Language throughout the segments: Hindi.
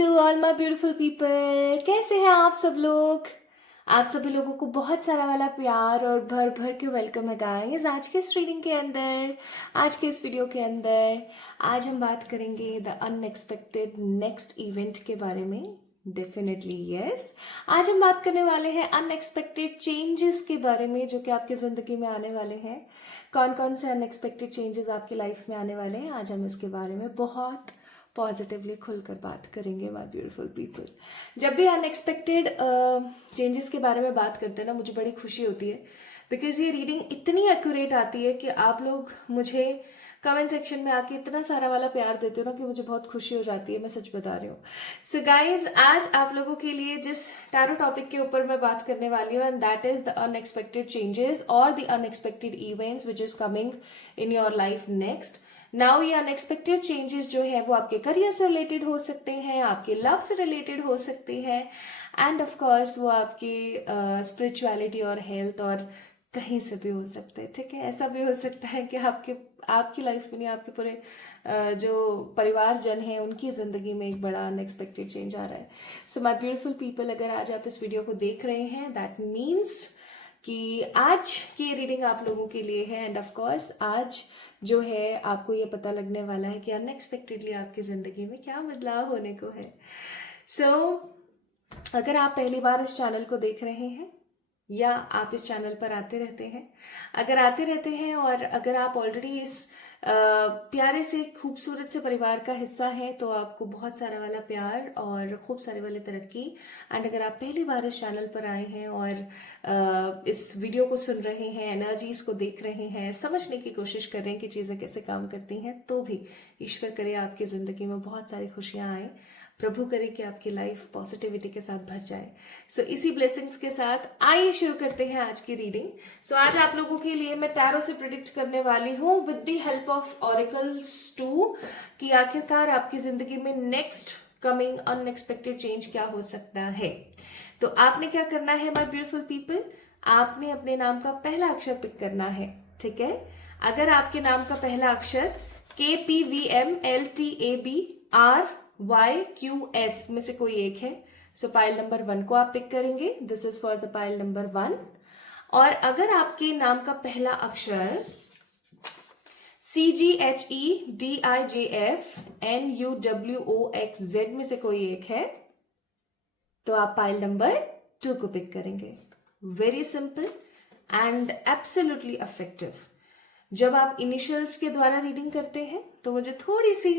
To all my beautiful people. कैसे हैं आप सब लोग? आप सभी लोगों को बहुत सारा वाला प्यार और भर भर के वेलकम है गाइस आज के इस रीडिंग के अंदर, आज के इस वीडियो के अंदर। आज हम बात करेंगे द अनएक्सपेक्टेड नेक्स्ट इवेंट के बारे में। Definitely yes. आज हम बात करने वाले हैं अनएक्सपेक्टेड चेंजेस के बारे में जो कि आपकी ज़िंदगी में आने वाले हैं। कौन कौन से अनएक्सपेक्टेड चेंजेस आपकी लाइफ में आने वाले हैं, आज हम इसके बारे में बहुत पॉजिटिवली खुलकर बात करेंगे माय ब्यूटीफुल पीपल। जब भी अनएक्सपेक्टेड चेंजेस के बारे में बात करते हैं ना, मुझे बड़ी खुशी होती है बिकॉज ये रीडिंग इतनी एक्यूरेट आती है कि आप लोग मुझे कमेंट सेक्शन में आके इतना सारा वाला प्यार देते हो ना कि मुझे बहुत खुशी हो जाती है। मैं सच बता रही हूँ। सो गाइज, आज आप लोगों के लिए जिस टैरो टॉपिक के ऊपर मैं बात करने वाली हूँ, and that is the unexpected changes और the unexpected events which is coming in your life next. Now ये अनएक्सपेक्टेड चेंजेस जो है वो आपके करियर से रिलेटेड हो सकते हैं, आपके लव से रिलेटेड हो सकते हैं, एंड ऑफ कोर्स वो आपकी स्पिरिचुअलिटी और हेल्थ और कहीं से भी हो सकते हैं। ठीक है, ऐसा भी हो सकता है कि आपकी लाइफ में नहीं, आपके पूरे जो परिवारजन हैं उनकी ज़िंदगी में एक बड़ा अनएक्सपेक्टेड चेंज आ रहा है। सो माय ब्यूटीफुल पीपल, अगर आज आप इस वीडियो को देख रहे हैं दैट मीन्स कि आज की रीडिंग आप लोगों के लिए है। एंड ऑफ कोर्स आज जो है आपको ये पता लगने वाला है कि अनएक्सपेक्टेडली आपकी ज़िंदगी में क्या बदलाव होने को है। सो अगर आप पहली बार इस चैनल को देख रहे हैं या आप इस चैनल पर आते रहते हैं, अगर आते रहते हैं और अगर आप ऑलरेडी इस प्यारे से खूबसूरत से परिवार का हिस्सा है तो आपको बहुत सारा वाला प्यार और खूब सारे वाले तरक्की। एंड अगर आप पहली बार इस चैनल पर आए हैं और इस वीडियो को सुन रहे हैं, एनर्जीज को देख रहे हैं, समझने की कोशिश कर रहे हैं कि चीज़ें कैसे काम करती हैं, तो भी ईश्वर करे आपकी ज़िंदगी में बहुत सारी खुशियाँ आए। प्रभु करे कि आपकी लाइफ पॉजिटिविटी के साथ भर जाए। सो इसी ब्लेसिंग्स के साथ आइए शुरू करते हैं आज की रीडिंग। सो आज आप लोगों के लिए मैं टैरो से प्रिडिक्ट करने वाली हूँ with the help of oracles 2 कि आखिरकार आपकी जिंदगी में नेक्स्ट कमिंग अनएक्सपेक्टेड चेंज क्या हो सकता है। तो आपने क्या करना है माय ब्यूटीफुल पीपल, आपने अपने नाम का पहला अक्षर पिक करना है। ठीक है, अगर आपके नाम का पहला अक्षर KPVMLTABRYQS में से कोई एक है, सो पाइल नंबर 1 को आप पिक करेंगे। This is for the pile number 1। और अगर आपके नाम का पहला अक्षर CGHEDIJFNUWOXZ में से कोई एक है तो आप पाइल नंबर 2 को पिक करेंगे। Very simple and absolutely effective. जब आप इनिशियल्स के द्वारा रीडिंग करते हैं तो मुझे थोड़ी सी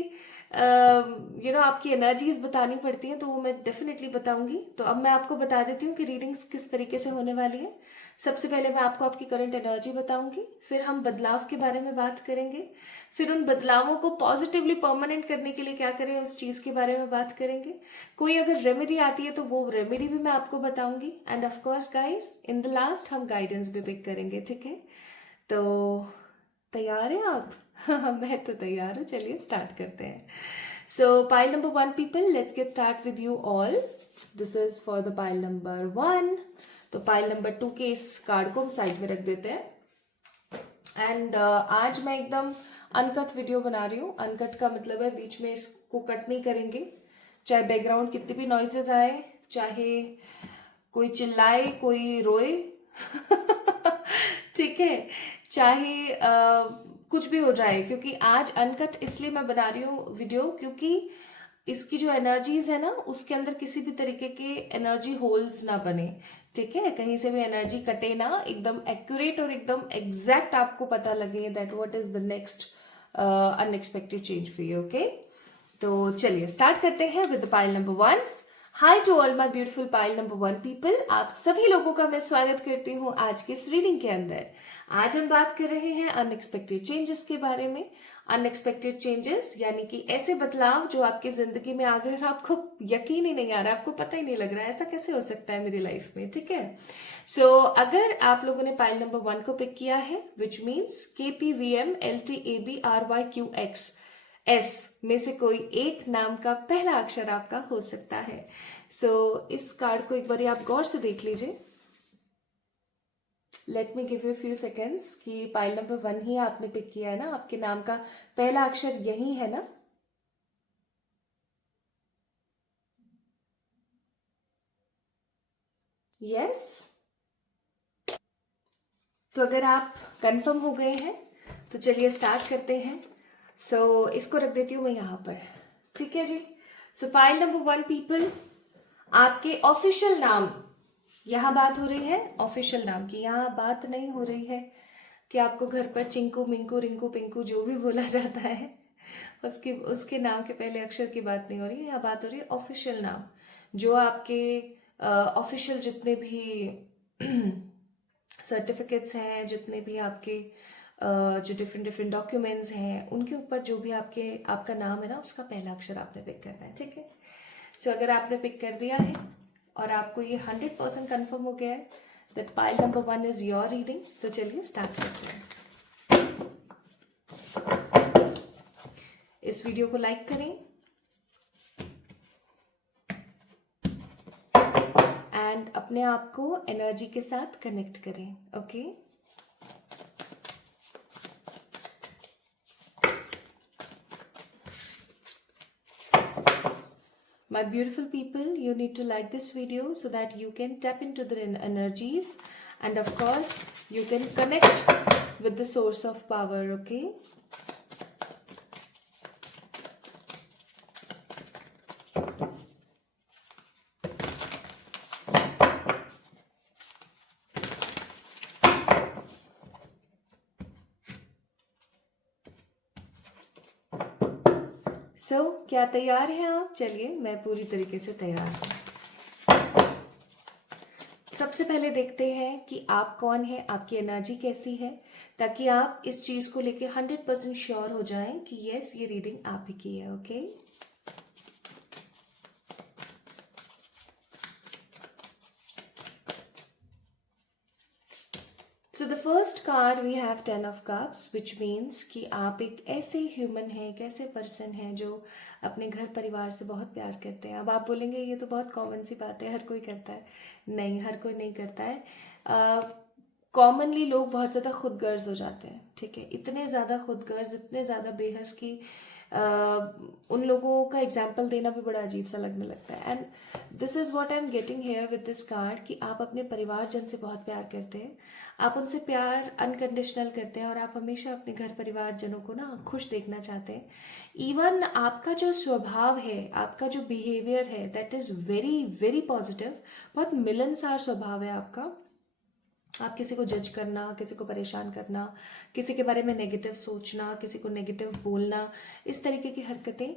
आपकी एनर्जीज बतानी पड़ती हैं, तो वो मैं डेफिनेटली बताऊंगी। तो अब मैं आपको बता देती हूँ कि रीडिंग्स किस तरीके से होने वाली है। सबसे पहले मैं आपको आपकी करंट एनर्जी बताऊंगी, फिर हम बदलाव के बारे में बात करेंगे, फिर उन बदलावों को पॉजिटिवली परमानेंट करने के लिए क्या करें उस चीज़ के बारे में बात करेंगे। कोई अगर रेमेडी आती है तो वो रेमेडी भी मैं आपको बताऊंगी। And of course guys, in the last हम गाइडेंस भी पिक करेंगे। ठीक है, तो तैयार हैं आप? मैं तो तैयार हूँ। चलिए स्टार्ट करते हैं। सो pile number 1 people, let's get start with you all. This is for the pile number 1। तो पाइल नंबर 2 के इस कार्ड को हम साइड में रख देते हैं। एंड आज मैं एकदम अनकट वीडियो बना रही हूँ। अनकट का मतलब है बीच में इसको कट नहीं करेंगे, चाहे बैकग्राउंड कितनी भी नॉइजेस आए, चाहे कोई चिल्लाए, कोई रोए ठीक है, चाहे कुछ भी हो जाए, क्योंकि आज अनकट इसलिए मैं बना रही हूँ वीडियो क्योंकि इसकी जो एनर्जीज है ना उसके अंदर किसी भी तरीके के एनर्जी होल्स ना बने। ठीक है, कहीं से भी एनर्जी कटे ना, एकदम एक्यूरेट और एकदम एग्जैक्ट आपको पता लगे that what is the next unexpected change for you. Okay, तो चलिए स्टार्ट करते हैं with pile number 1। Hi to all my beautiful pile number 1 people, आप सभी लोगों का मैं स्वागत करती हूँ आज की इस रीडिंग के अंदर। आज हम बात कर रहे हैं अनएक्सपेक्टेड चेंजेस के बारे में। अनएक्सपेक्टेड चेंजेस यानी कि ऐसे बदलाव जो आपकी जिंदगी में आ गए और आपको यकीन ही नहीं आ रहा, आपको पता ही नहीं लग रहा है ऐसा कैसे हो सकता है मेरी लाइफ में। ठीक है, सो अगर आप लोगों ने पाइल नंबर 1 को पिक किया है विच मीन्स KPVMLTABRYQX में से कोई एक नाम का पहला अक्षर आपका हो सकता है। सो इस कार्ड को एक बार आप गौर से देख लीजिए। Let me give you few seconds कि पाइल नंबर 1 ही आपने पिक किया है ना, आपके नाम का पहला अक्षर यही है ना। यस। तो अगर आप कंफर्म हो गए हैं तो चलिए स्टार्ट करते हैं। सो इसको रख देती हूँ मैं यहाँ पर, ठीक है जी। सो पाइल नंबर 1 पीपल, आपके ऑफिशियल नाम, यहाँ बात हो रही है ऑफिशियल नाम की, यहाँ बात नहीं हो रही है कि आपको घर पर चिंकू मिंकू रिंकू पिंकू जो भी बोला जाता है उसके नाम के पहले अक्षर की बात नहीं हो रही है। यहाँ बात हो रही है ऑफिशियल नाम, जो आपके ऑफिशियल जितने भी सर्टिफिकेट्स हैं, जितने भी आपके जो डिफरेंट डिफरेंट डॉक्यूमेंट्स हैं, उनके ऊपर जो भी आपका नाम है ना, उसका पहला अक्षर आपने पिक करना है, ठीक है। सो अगर आपने पिक कर दिया है और आपको ये 100% कन्फर्म हो गया है that pile number 1 is your reading, तो चलिए स्टार्ट करते हैं। इस वीडियो को लाइक करें एंड अपने आप को एनर्जी के साथ कनेक्ट करें, okay. My beautiful people, you need to like this video so that you can tap into the energies and of course you can connect with the source of power, okay? So, क्या तैयार हैं आप? चलिए, मैं पूरी तरीके से तैयार हूँ। सबसे पहले देखते हैं कि आप कौन है, आपकी एनर्जी कैसी है, ताकि आप इस चीज को लेके 100% श्योर हो जाएं कि यस, ये रीडिंग आप ही की है, okay. So the first card we have 10 of cups, which means कि आप एक ऐसे ह्यूमन हैं, एक ऐसे पर्सन हैं जो अपने घर परिवार से बहुत प्यार करते हैं। अब आप बोलेंगे ये तो बहुत कॉमन सी बात है, हर कोई करता है। नहीं, हर कोई नहीं करता है। कॉमनली लोग बहुत ज़्यादा खुदगर्ज हो जाते हैं, ठीक है। इतने ज़्यादा खुदगर्ज, इतने ज़्यादा बेहस की उन लोगों का एग्जाम्पल देना भी बड़ा अजीब सा लगने लगता है। And this is what I am getting here with this card, कि आप अपने परिवारजन से बहुत प्यार करते हैं, आप उनसे प्यार अनकंडीशनल करते हैं और आप हमेशा अपने घर परिवारजनों को ना खुश देखना चाहते हैं। इवन आपका जो स्वभाव है, आपका जो बिहेवियर है, that is very very positive. बहुत मिलनसार स्वभाव है आपका। आप किसी को जज करना, किसी को परेशान करना, किसी के बारे में नेगेटिव सोचना, किसी को नेगेटिव बोलना, इस तरीके की हरकतें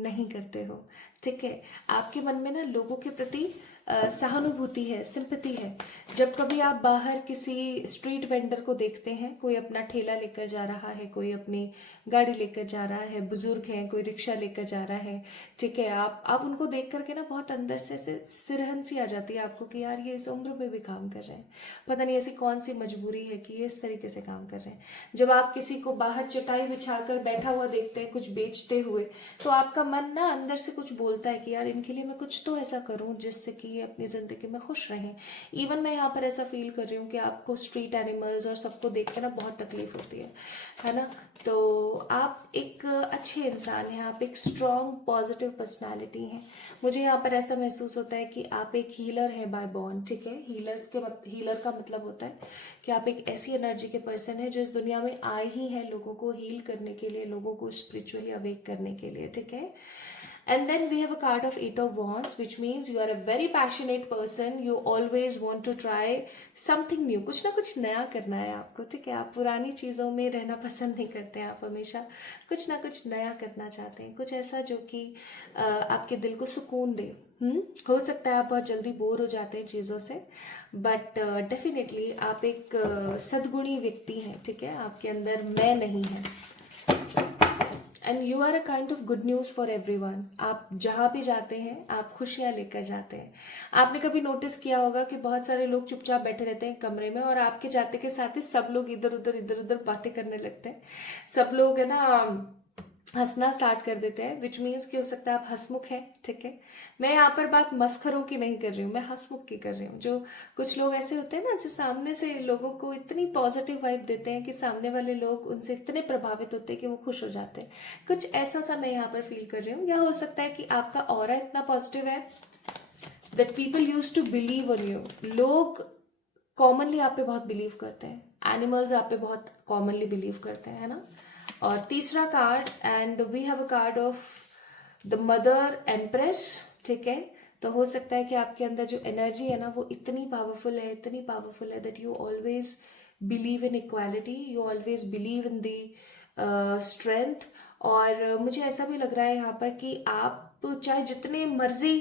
नहीं करते हो, ठीक है। आपके मन में ना लोगों के प्रति सहानुभूति है, सिंपैथी है। जब कभी आप बाहर किसी स्ट्रीट वेंडर को देखते हैं, कोई अपना ठेला लेकर जा रहा है, कोई अपनी गाड़ी लेकर जा रहा है, बुजुर्ग हैं, कोई रिक्शा लेकर जा रहा है, ठीक है, आप उनको देख करके ना बहुत अंदर से सिरहन सी आ जाती है आपको कि यार ये इस उम्र में भी काम कर रहे हैं, पता नहीं ऐसी कौन सी मजबूरी है कि ये इस तरीके से काम कर रहे हैं। जब आप किसी को बाहर चटाई बिछाकर बैठा हुआ देखते हैं कुछ बेचते हुए, तो आपका मन ना अंदर से कुछ बोलता है कि यार इनके लिए मैं कुछ तो ऐसा करूं जिससे कि ये अपनी ज़िंदगी में खुश रहें। इवन मैं यहाँ पर ऐसा फील कर रही हूँ कि आपको स्ट्रीट एनिमल्स और सबको देख के ना बहुत तकलीफ होती है ना। तो आप एक अच्छे इंसान हैं, आप एक स्ट्रॉन्ग पॉजिटिव पर्सनालिटी हैं। मुझे यहाँ पर ऐसा महसूस होता है कि आप एक हीलर हैं बाय बॉर्न, ठीक है। हीलर का मतलब होता है कि आप एक ऐसी एनर्जी के पर्सन हैं जो इस दुनिया में आए ही हैं लोगों को हील करने के लिए, लोगों को स्पिरिचुअली अवेक करने के लिए, ठीक है। And then we have a card of 8 of Wands, which means you are a very passionate person. You always want to try something new. कुछ ना कुछ नया करना है आपको, ठीक है। आप पुरानी चीज़ों में रहना पसंद नहीं करते हैं, आप हमेशा कुछ ना कुछ नया करना चाहते हैं, कुछ ऐसा जो कि आपके दिल को सुकून दे। हो सकता है आप बहुत जल्दी बोर हो जाते हैं चीज़ों से, बट डेफिनेटली आप एक सद्गुणी व्यक्ति हैं, ठीक है। आपके अंदर मैं नहीं है। And you are a kind of good news for everyone. आप जहाँ भी जाते हैं आप खुशियाँ लेकर जाते हैं। आपने कभी नोटिस किया होगा कि बहुत सारे लोग चुपचाप बैठे रहते हैं कमरे में और आपके जाते के साथ ही सब लोग इधर उधर बातें करने लगते हैं। सब लोग है ना हंसना स्टार्ट कर देते हैं, विच मीन्स कि हो सकता है आप हंसमुख हैं, ठीक है। मैं यहाँ पर बात मस्खरों की नहीं कर रही हूँ, मैं हंसमुख की कर रही हूँ। जो कुछ लोग ऐसे होते हैं ना जो सामने से लोगों को इतनी पॉजिटिव वाइब देते हैं कि सामने वाले लोग उनसे इतने प्रभावित होते हैं कि वो खुश हो जाते हैं। कुछ ऐसा सा मैं यहाँ पर फील कर रही हूँ। या हो सकता है कि आपका ऑरा इतना पॉजिटिव है that people use to believe on you. लोग कॉमनली आप पे बहुत बिलीव करते हैं. एनिमल्स आप पे बहुत कॉमनली बिलीव करते हैं, है ना. और तीसरा card, and we have a card of the mother empress. ठीक है, तो हो सकता है कि आपके अंदर जो एनर्जी है ना वो इतनी पावरफुल है, इतनी पावरफुल है that you always believe in equality, you always believe in the strength. और मुझे ऐसा भी लग रहा है यहाँ पर कि आप चाहे जितने मर्जी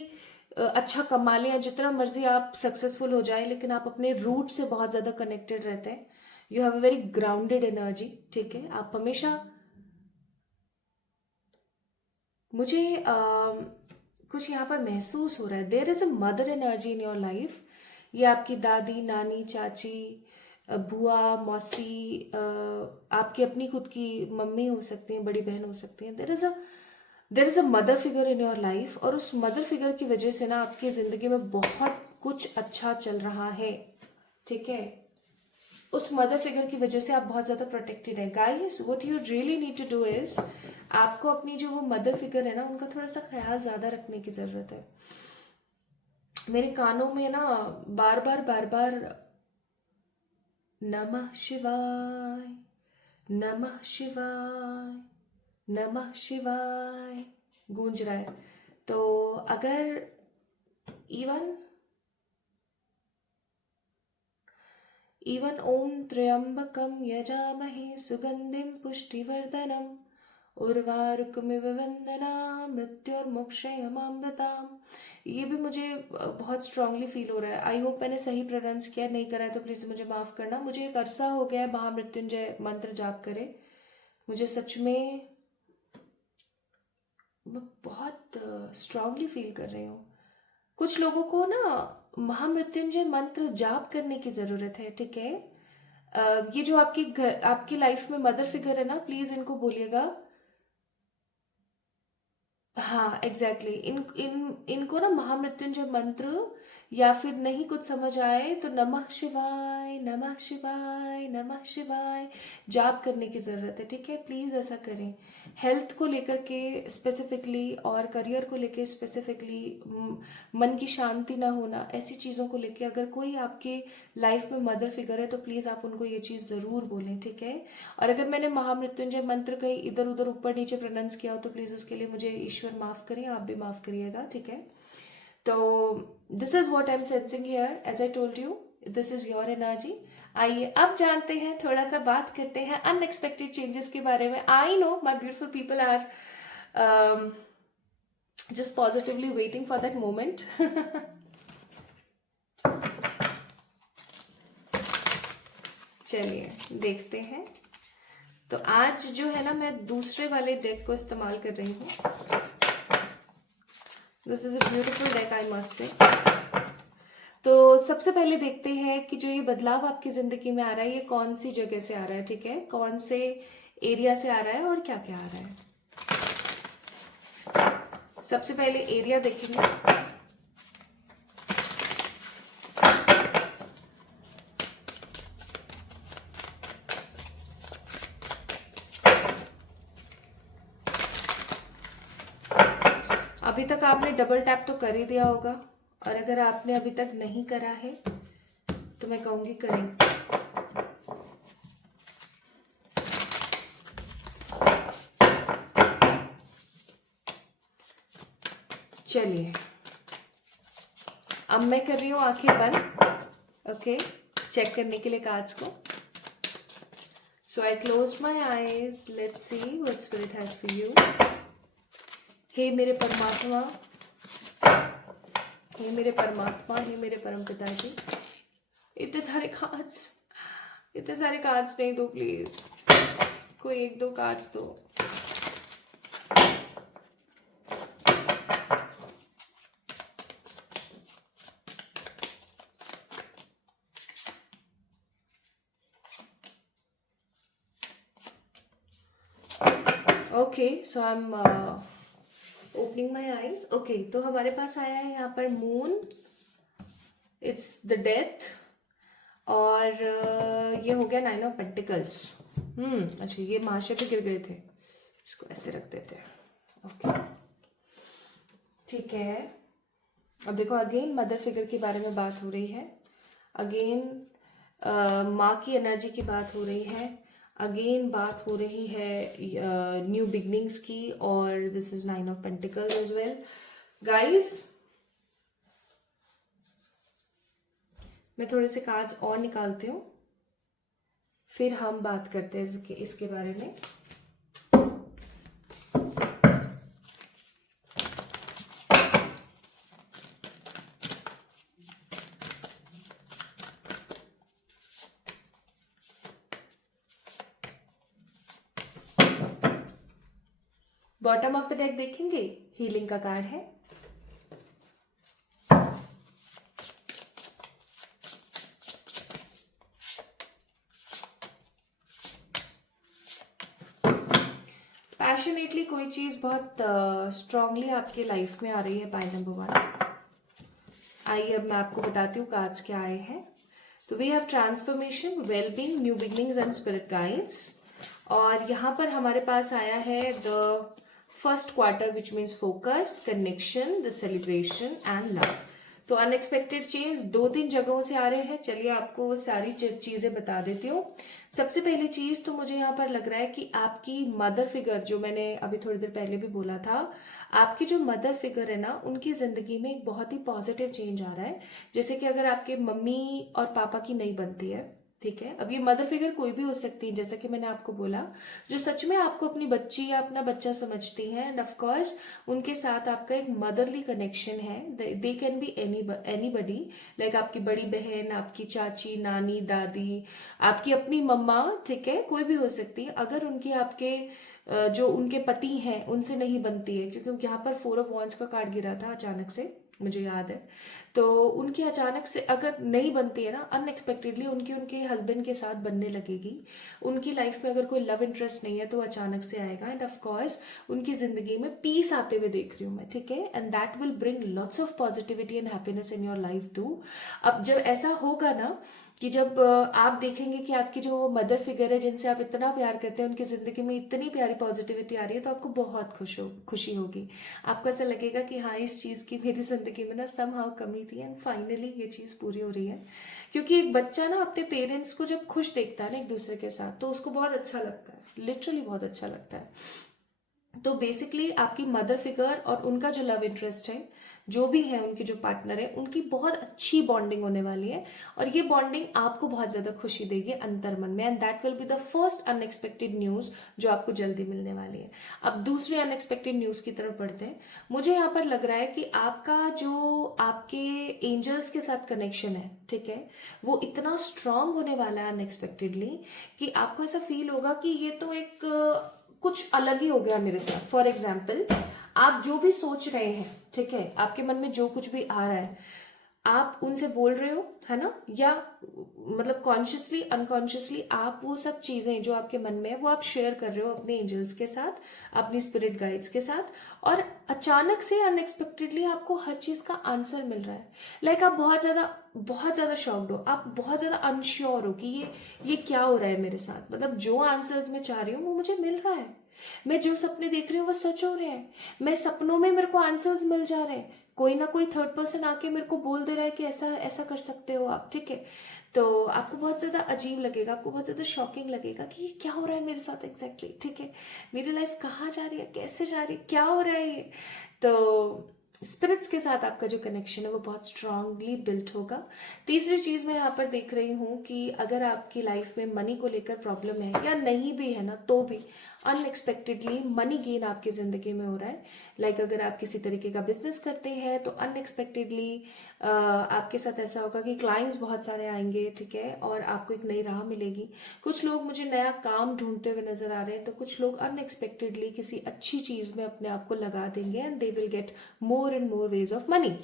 अच्छा कमा लें या जितना मर्जी आप सक्सेसफुल हो जाए, लेकिन आप अपने रूट से बहुत ज़्यादा कनेक्टेड रहते हैं. You have a very grounded energy. ठीक है, आप हमेशा मुझे कुछ यहाँ पर महसूस हो रहा है. There is a mother energy in your life. ये आपकी दादी, नानी, चाची, बुआ, मौसी, आपकी अपनी खुद की मम्मी हो सकती हैं, बड़ी बहन हो सकती हैं. There is a mother figure in your life. और उस मदर फिगर की वजह से ना आपकी जिंदगी में बहुत कुछ अच्छा चल रहा है. ठीक है, उस मदर फिगर की वजह से आप बहुत ज्यादा प्रोटेक्टेड है. Guys, what you really need to do is, आपको अपनी जो वो मदर फिगर है ना उनका थोड़ा सा ख्याल ज्यादा रखने की जरूरत है. मेरे कानों में ना बार बार बार बार नमः शिवाय, नमः शिवाय, नमः शिवाय गूंज रहा है. तो अगर इवन ओम त्र्यंबकम यजामहे सुगंधिम पुष्टिवर्धनम उर्वारुकमिव वंदना मृत्युर्मोक्षयमामृताम. ये भी मुझे बहुत स्ट्रांगली फील हो रहा है. आई होप मैंने सही प्रोनाउंस किया, नहीं करा है तो प्लीज मुझे माफ करना. मुझे एक अरसा हो गया है महामृत्युंजय मंत्र जाप करे. मुझे सच में मैं बहुत स्ट्रांगली फील कर रही हूँ. कुछ लोगों को ना महामृत्युंजय मंत्र जाप करने की जरूरत है. ठीक है, ये जो आपकी लाइफ में मदर फिगर है ना, प्लीज इनको बोलिएगा. हाँ एग्जैक्टली इनको ना महामृत्युंजय मंत्र, या फिर नहीं कुछ समझ आए तो नमः शिवाय, नमः शिवाय, नमः शिवाय जाप करने की ज़रूरत है. ठीक है, प्लीज़ ऐसा करें. हेल्थ को लेकर के स्पेसिफिकली और करियर को लेकर स्पेसिफिकली, मन की शांति ना होना, ऐसी चीज़ों को लेकर अगर कोई आपके लाइफ में मदर फिगर है तो प्लीज़ आप उनको ये चीज़ ज़रूर बोलें. ठीक है, और अगर मैंने महामृत्युंजय मंत्र कहीं इधर उधर ऊपर नीचे प्रोनाउंस किया हो तो प्लीज़ उसके लिए मुझे ईश्वर माफ़ करिए, आप भी माफ़ करिएगा. ठीक है, तो this is what I am sensing here. As I told you, this is your energy. आइए अब जानते हैं, थोड़ा सा बात करते हैं अनएक्सपेक्टेड चेंजेस के बारे में. I know my beautiful people are just positively waiting for that moment. चलिए देखते हैं. तो आज जो है ना मैं दूसरे वाले डेक को इस्तेमाल कर रही हूँ. This is a beautiful deck, I must से. तो सबसे पहले देखते हैं कि जो ये बदलाव आपकी जिंदगी में आ रहा है ये कौन सी जगह से आ रहा है. ठीक है, कौन से एरिया से आ रहा है और क्या क्या आ रहा है. सबसे पहले एरिया देखेंगे. अभी तक आपने डबल टैप तो कर ही दिया होगा, और अगर आपने अभी तक नहीं करा है तो मैं कहूंगी करें. चलिए अब मैं कर रही हूँ आंखें बंद. ओके, चेक करने के लिए कार्ड्स को. So I close my eyes. Let's see what spirit has for you. हे मेरे परमात्मा, हे मेरे परमात्मा, हे मेरे परम पिताजी, इतने सारे कार्ड्स नहीं दो प्लीज. कोई एक दो कार्ड्स दो. Okay, so I am opening my eyes. Okay, तो हमारे पास आया है यहाँ पर मून, इट्स द डेथ, और ये हो गया 9 ऑफ पेंटिकल्स. अच्छा, ये महाशय पे गिर गए थे, इसको ऐसे रख देते हैं. ओके ठीक है. अब देखो अगेन मदर फिगर के बारे में बात हो रही है, अगेन माँ की एनर्जी की बात हो रही है, अगेन बात हो रही है न्यू बिगनिंग्स की, और दिस this 9 of pentacles as well. Guys मैं थोड़े से कार्ड्स और निकालती हूँ, फिर हम बात करते हैं इसके बारे में। बॉटम ऑफ द डेक देखेंगे, हीलिंग का कार्ड है। पैशनेटली कोई चीज बहुत स्ट्रांगली आपके लाइफ में आ रही है, पाई नंबर 1। आइए अब मैं आपको बताती हूँ कार्ड्स क्या आए हैं। तो we have transformation, wellbeing, new beginnings and spirit guides. और यहाँ पर हमारे पास आया है the first quarter which means focus, connection, the celebration and love. तो अनएक्सपेक्टेड चेंज 2-3 जगहों से आ रहे हैं। चलिए आपको वो सारी चीजें बता देती हूँ। सबसे पहली चीज तो मुझे यहाँ पर लग रहा है कि आपकी मदर फिगर, जो मैंने अभी थोड़ी देर पहले भी बोला था, आपकी जो मदर फिगर है ना, उनकी जिंदगी में एक बहुत ही पॉजिटिव चेंज आ रहा है। जैसे कि अगर आपके मम्मी और पापा की नहीं बनती है, ठीक है, अब ये मदर फिगर कोई भी हो सकती है, जैसा कि मैंने आपको बोला, जो सच में आपको अपनी बच्ची या अपना बच्चा समझती हैं, एंड ऑफ कोर्स उनके साथ आपका एक मदरली कनेक्शन है। They can be anybody, like आपकी बड़ी बहन, आपकी चाची, नानी, दादी, आपकी अपनी मम्मा, ठीक है, कोई भी हो सकती है। अगर उनकी आपके जो उनके पति हैं उनसे नहीं बनती है, क्योंकि यहाँ पर 4 ऑफ वॉन्ड्स का कार्ड गिरा था अचानक से, मुझे याद है, तो उनकी अचानक से अगर नहीं बनती है ना, अनएक्सपेक्टेडली उनके हस्बैंड के साथ बनने लगेगी। उनकी लाइफ में अगर कोई लव इंटरेस्ट नहीं है तो अचानक से आएगा, एंड ऑफ कोर्स उनकी जिंदगी में पीस आते हुए देख रही हूँ मैं, ठीक है, and that will bring lots of positivity and happiness in your life too. अब जब ऐसा होगा ना कि जब आप देखेंगे कि आपकी जो मदर फिगर है, जिनसे आप इतना प्यार करते हैं, उनकी जिंदगी में इतनी प्यारी पॉजिटिविटी आ रही है, तो आपको बहुत खुशी होगी। आपको ऐसा लगेगा कि हाँ, इस चीज़ की मेरी जिंदगी में ना समहाउ कमी थी, एंड फाइनली ये चीज़ पूरी हो रही है। क्योंकि एक बच्चा ना अपने पेरेंट्स को जब खुश देखता है ना एक दूसरे के साथ, तो उसको बहुत अच्छा लगता है, लिटरली बहुत अच्छा लगता है। तो बेसिकली आपकी मदर फिगर और उनका जो लव इंटरेस्ट है, जो भी है उनकी जो पार्टनर है, उनकी बहुत अच्छी बॉन्डिंग होने वाली है, और ये बॉन्डिंग आपको बहुत ज्यादा खुशी देगी अंतर्मन में, and that will be the first unexpected news जो आपको जल्दी मिलने वाली है। अब दूसरी अनएक्सपेक्टेड न्यूज की तरफ बढ़ते हैं। मुझे यहाँ पर लग रहा है कि आपका जो आपके एंजल्स के साथ कनेक्शन है, ठीक है, वो इतना स्ट्रांग होने वाला है अनएक्सपेक्टेडली, कि आपको ऐसा फील होगा कि ये तो एक कुछ अलग ही हो गया मेरे साथ। फॉर एग्जाम्पल, आप जो भी सोच रहे हैं, ठीक है, आपके मन में जो कुछ भी आ रहा है, आप उनसे बोल रहे हो, है ना, या मतलब कॉन्शियसली अनकॉन्शियसली आप वो सब चीजें जो आपके मन में है वो आप शेयर कर रहे हो अपने एंजल्स के साथ, अपनी स्पिरिट गाइड्स के साथ, और अचानक से अनएक्सपेक्टेडली आपको हर चीज का आंसर मिल रहा है। लाइक आप बहुत ज्यादा शॉक्ड हो, आप बहुत ज्यादा अनश्योर हो कि ये क्या हो रहा है मेरे साथ। मतलब जो आंसर्स मैं चाह रही हूँ वो मुझे मिल रहा है, मैं जो सपने देख रही हूँ वो सच हो रहे हैं, मैं सपनों में मेरे को आंसर्स मिल जा रहे हैं, कोई ना कोई थर्ड पर्सन आके मेरे को बोल दे रहा है कि ऐसा ऐसा कर सकते हो आप, ठीक है। तो आपको बहुत ज्यादा अजीब लगेगा, आपको बहुत ज्यादा शॉकिंग लगेगा कि ये क्या हो रहा है मेरे साथ एग्जैक्टली, ठीक है, मेरी लाइफ कहाँ जा रही है, कैसे जा रही है, क्या हो रहा है ये। तो स्पिरिट्स के साथ आपका जो कनेक्शन है वो बहुत स्ट्रांगली बिल्ट होगा। तीसरी चीज मैं यहाँ पर देख रही हूँ कि अगर आपकी लाइफ में मनी को लेकर प्रॉब्लम है, या नहीं भी है ना, तो भी अनएक्सपेक्टेडली मनी गेन आपकी जिंदगी में हो रहा है। लाइक अगर आप किसी तरीके का बिजनेस करते हैं तो अनएक्सपेक्टेडली आपके साथ ऐसा होगा कि क्लाइंट्स बहुत सारे आएंगे, ठीक है, और आपको एक नई राह मिलेगी। कुछ लोग मुझे नया काम ढूंढते हुए नजर आ रहे हैं, तो कुछ लोग अनएक्सपेक्टेडली किसी अच्छी चीज में अपने आप को लगा देंगे, and they will get more and more ways of money.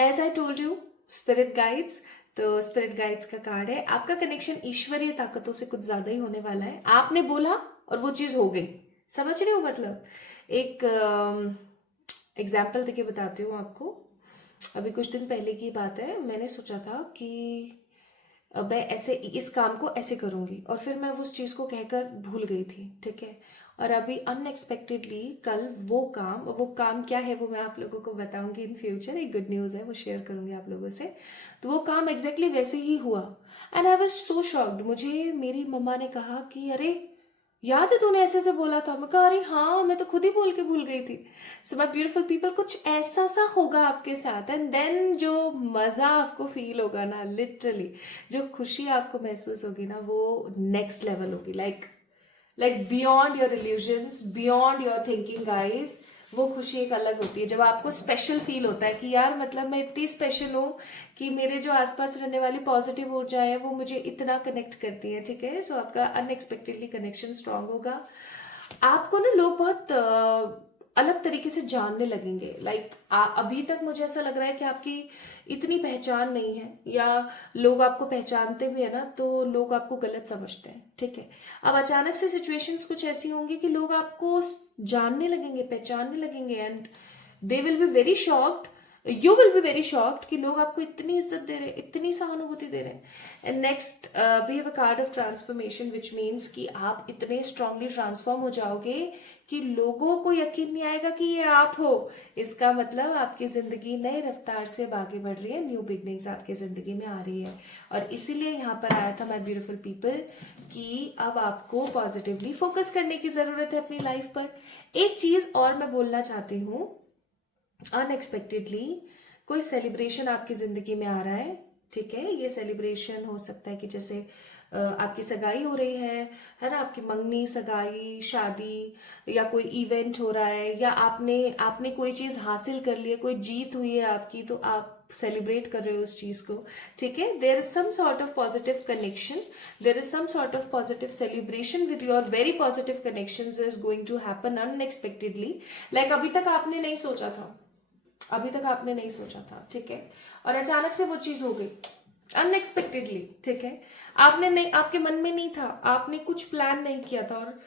As I told you, spirit guides, तो स्पिरिट गाइड्स का कार्ड है, आपका कनेक्शन ईश्वरीय ताकतों से कुछ ज्यादा ही होने वाला है। आपने बोला और वो चीज हो गई, समझ रहे हो। मतलब एक एग्जाम्पल देके बताती हूँ आपको। अभी कुछ दिन पहले की बात है, मैंने सोचा था कि मैं ऐसे इस काम को ऐसे करूंगी, और फिर मैं उस चीज को कहकर भूल गई थी, ठीक है, और अभी अनएक्सपेक्टेडली कल वो काम क्या है वो मैं आप लोगों को बताऊंगी इन फ्यूचर। एक गुड न्यूज़ है, वो शेयर करूंगी आप लोगों से। तो वो काम एग्जैक्टली वैसे ही हुआ and I was so shocked. मुझे मेरी मम्मा ने कहा कि अरे याद है तूने ऐसे ऐसे बोला था। मैं कहा अरे हाँ, मैं तो खुद ही बोल के भूल गई थी। सो माय ब्यूटीफुल पीपल, कुछ ऐसा सा होगा आपके साथ एंड देन जो मज़ा आपको फील होगा ना, लिटरली जो खुशी आपको महसूस होगी ना, वो नेक्स्ट लेवल होगी। Like beyond your illusions, beyond your thinking guys. वो खुशी एक अलग होती है जब आपको स्पेशल फील होता है कि यार मतलब मैं इतनी स्पेशल हूँ कि मेरे जो आसपास रहने वाली पॉजिटिव ऊर्जा है वो मुझे इतना कनेक्ट करती है। ठीक है, सो आपका अनएक्सपेक्टेडली कनेक्शन स्ट्रांग होगा। आपको ना लोग बहुत अलग तरीके से जानने लगेंगे। अभी तक मुझे ऐसा लग रहा है कि आपकी इतनी पहचान नहीं है, या लोग आपको पहचानते भी है ना तो लोग आपको गलत समझते हैं। ठीक है, अब अचानक से सिचुएशंस कुछ ऐसी होंगी कि लोग आपको जानने लगेंगे, पहचानने लगेंगे and they will be very shocked, you will be very shocked कि लोग आपको इतनी इज्जत दे रहे हैं, इतनी सहानुभूति दे रहे हैं। And next we have a card of transformation which means कि आप इतने स्ट्रांगली ट्रांसफॉर्म हो जाओगे कि लोगों को यकीन नहीं आएगा कि ये आप हो। इसका मतलब आपकी जिंदगी नई रफ्तार से आगे बढ़ रही है, न्यू बिगनिंग्स आपकी जिंदगी में आ रही है। और इसीलिए यहाँ पर आया था माय ब्यूटीफुल पीपल कि अब आपको पॉजिटिवली फोकस करने की जरूरत है अपनी लाइफ पर। एक चीज और मैं बोलना चाहती हूँ, अनएक्सपेक्टेडली कोई सेलिब्रेशन आपकी जिंदगी में आ रहा है। ठीक है, ये सेलिब्रेशन हो सकता है कि जैसे आपकी सगाई हो रही है ना, आपकी मंगनी, सगाई, शादी, या कोई इवेंट हो रहा है, या आपने कोई चीज हासिल कर ली है, कोई जीत हुई है आपकी, तो आप सेलिब्रेट कर रहे हो उस चीज को। ठीक है, there is some sort of positive connection, there is some sort of positive celebration with your very positive connections is going to happen unexpectedly. Like अभी तक आपने नहीं सोचा था, अभी तक आपने नहीं सोचा था। ठीक है, और अचानक से वो चीज हो गई अनएक्सपेक्टेडली। ठीक है, आपने नहीं, आपके मन में नहीं था, आपने कुछ प्लान नहीं किया था और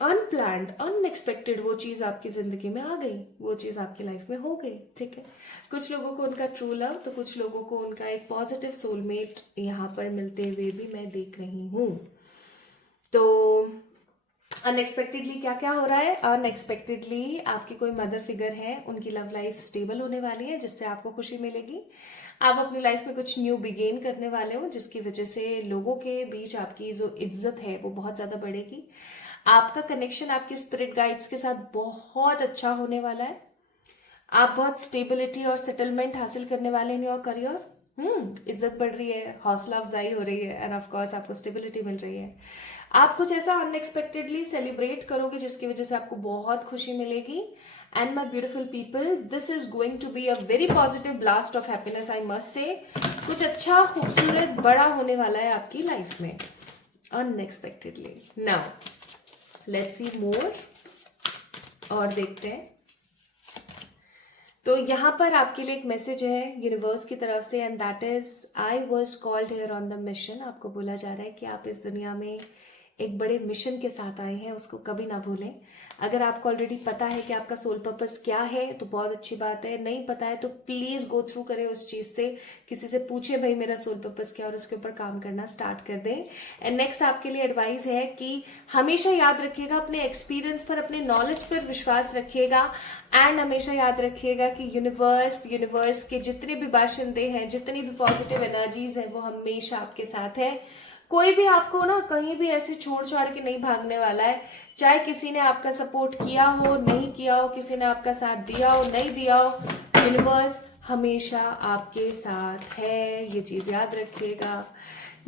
अनप्लैंड, अनएक्सपेक्टेड वो चीज आपकी जिंदगी में आ गई, वो चीज आपकी लाइफ में हो गई। ठीक है, कुछ लोगों को उनका ट्रू लव, तो कुछ लोगों को उनका एक पॉजिटिव सोलमेट यहाँ पर मिलते हुए भी मैं देख रही हूँ। तो अनएक्सपेक्टेडली क्या क्या हो रहा है, अनएक्सपेक्टेडली आपकी कोई मदर फिगर है, उनकी लव लाइफ स्टेबल होने वाली है जिससे आपको खुशी मिलेगी। आप अपनी लाइफ में कुछ न्यू बिगेन करने वाले हो जिसकी वजह से लोगों के बीच आपकी जो इज्जत है वो बहुत ज्यादा बढ़ेगी। आपका कनेक्शन आपके स्पिरिट गाइड्स के साथ बहुत अच्छा होने वाला है। आप बहुत स्टेबिलिटी और सेटलमेंट हासिल करने वाले इन योर करियर। इज्जत बढ़ रही है, हौसला अफजाई हो रही है एंड ऑफ कोर्स आपको स्टेबिलिटी मिल रही है। आप कुछ ऐसा अनएक्सपेक्टेडली सेलिब्रेट करोगे जिसकी वजह से आपको बहुत खुशी मिलेगी। And my beautiful people, this is going to be a very positive blast of happiness, I must say. कुछ अच्छा, खूबसूरत, बड़ा होने वाला है आपकी लाइफ में अनएक्सपेक्टेडली। नाउ लेट्स सी मोर, और देखते हैं। तो यहाँ पर आपके लिए एक मैसेज है यूनिवर्स की तरफ से and that is I was called here on the mission. आपको बोला जा रहा है कि आप इस दुनिया में एक बड़े मिशन के साथ आए हैं, उसको कभी ना भूलें। अगर आपको ऑलरेडी पता है कि आपका सोल पर्पस क्या है तो बहुत अच्छी बात है, नहीं पता है तो प्लीज गो थ्रू करें उस चीज से, किसी से पूछे भाई मेरा सोल पर्पस क्या, और उसके ऊपर काम करना स्टार्ट कर दें। एंड नेक्स्ट आपके लिए एडवाइस है कि हमेशा याद रखिएगा, अपने एक्सपीरियंस पर, अपने नॉलेज पर विश्वास रखिएगा एंड हमेशा याद रखिएगा कि यूनिवर्स के जितने भी बाशिंदे हैं, जितनी भी पॉजिटिव एनर्जीज हैं, वो हमेशा आपके साथ है। कोई भी आपको ना कहीं भी ऐसे छोड़ छाड़ के नहीं भागने वाला है। चाहे किसी ने आपका सपोर्ट किया हो, नहीं किया हो, किसी ने आपका साथ दिया हो, नहीं दिया हो, यूनिवर्स हमेशा आपके साथ है, ये चीज याद रखिएगा।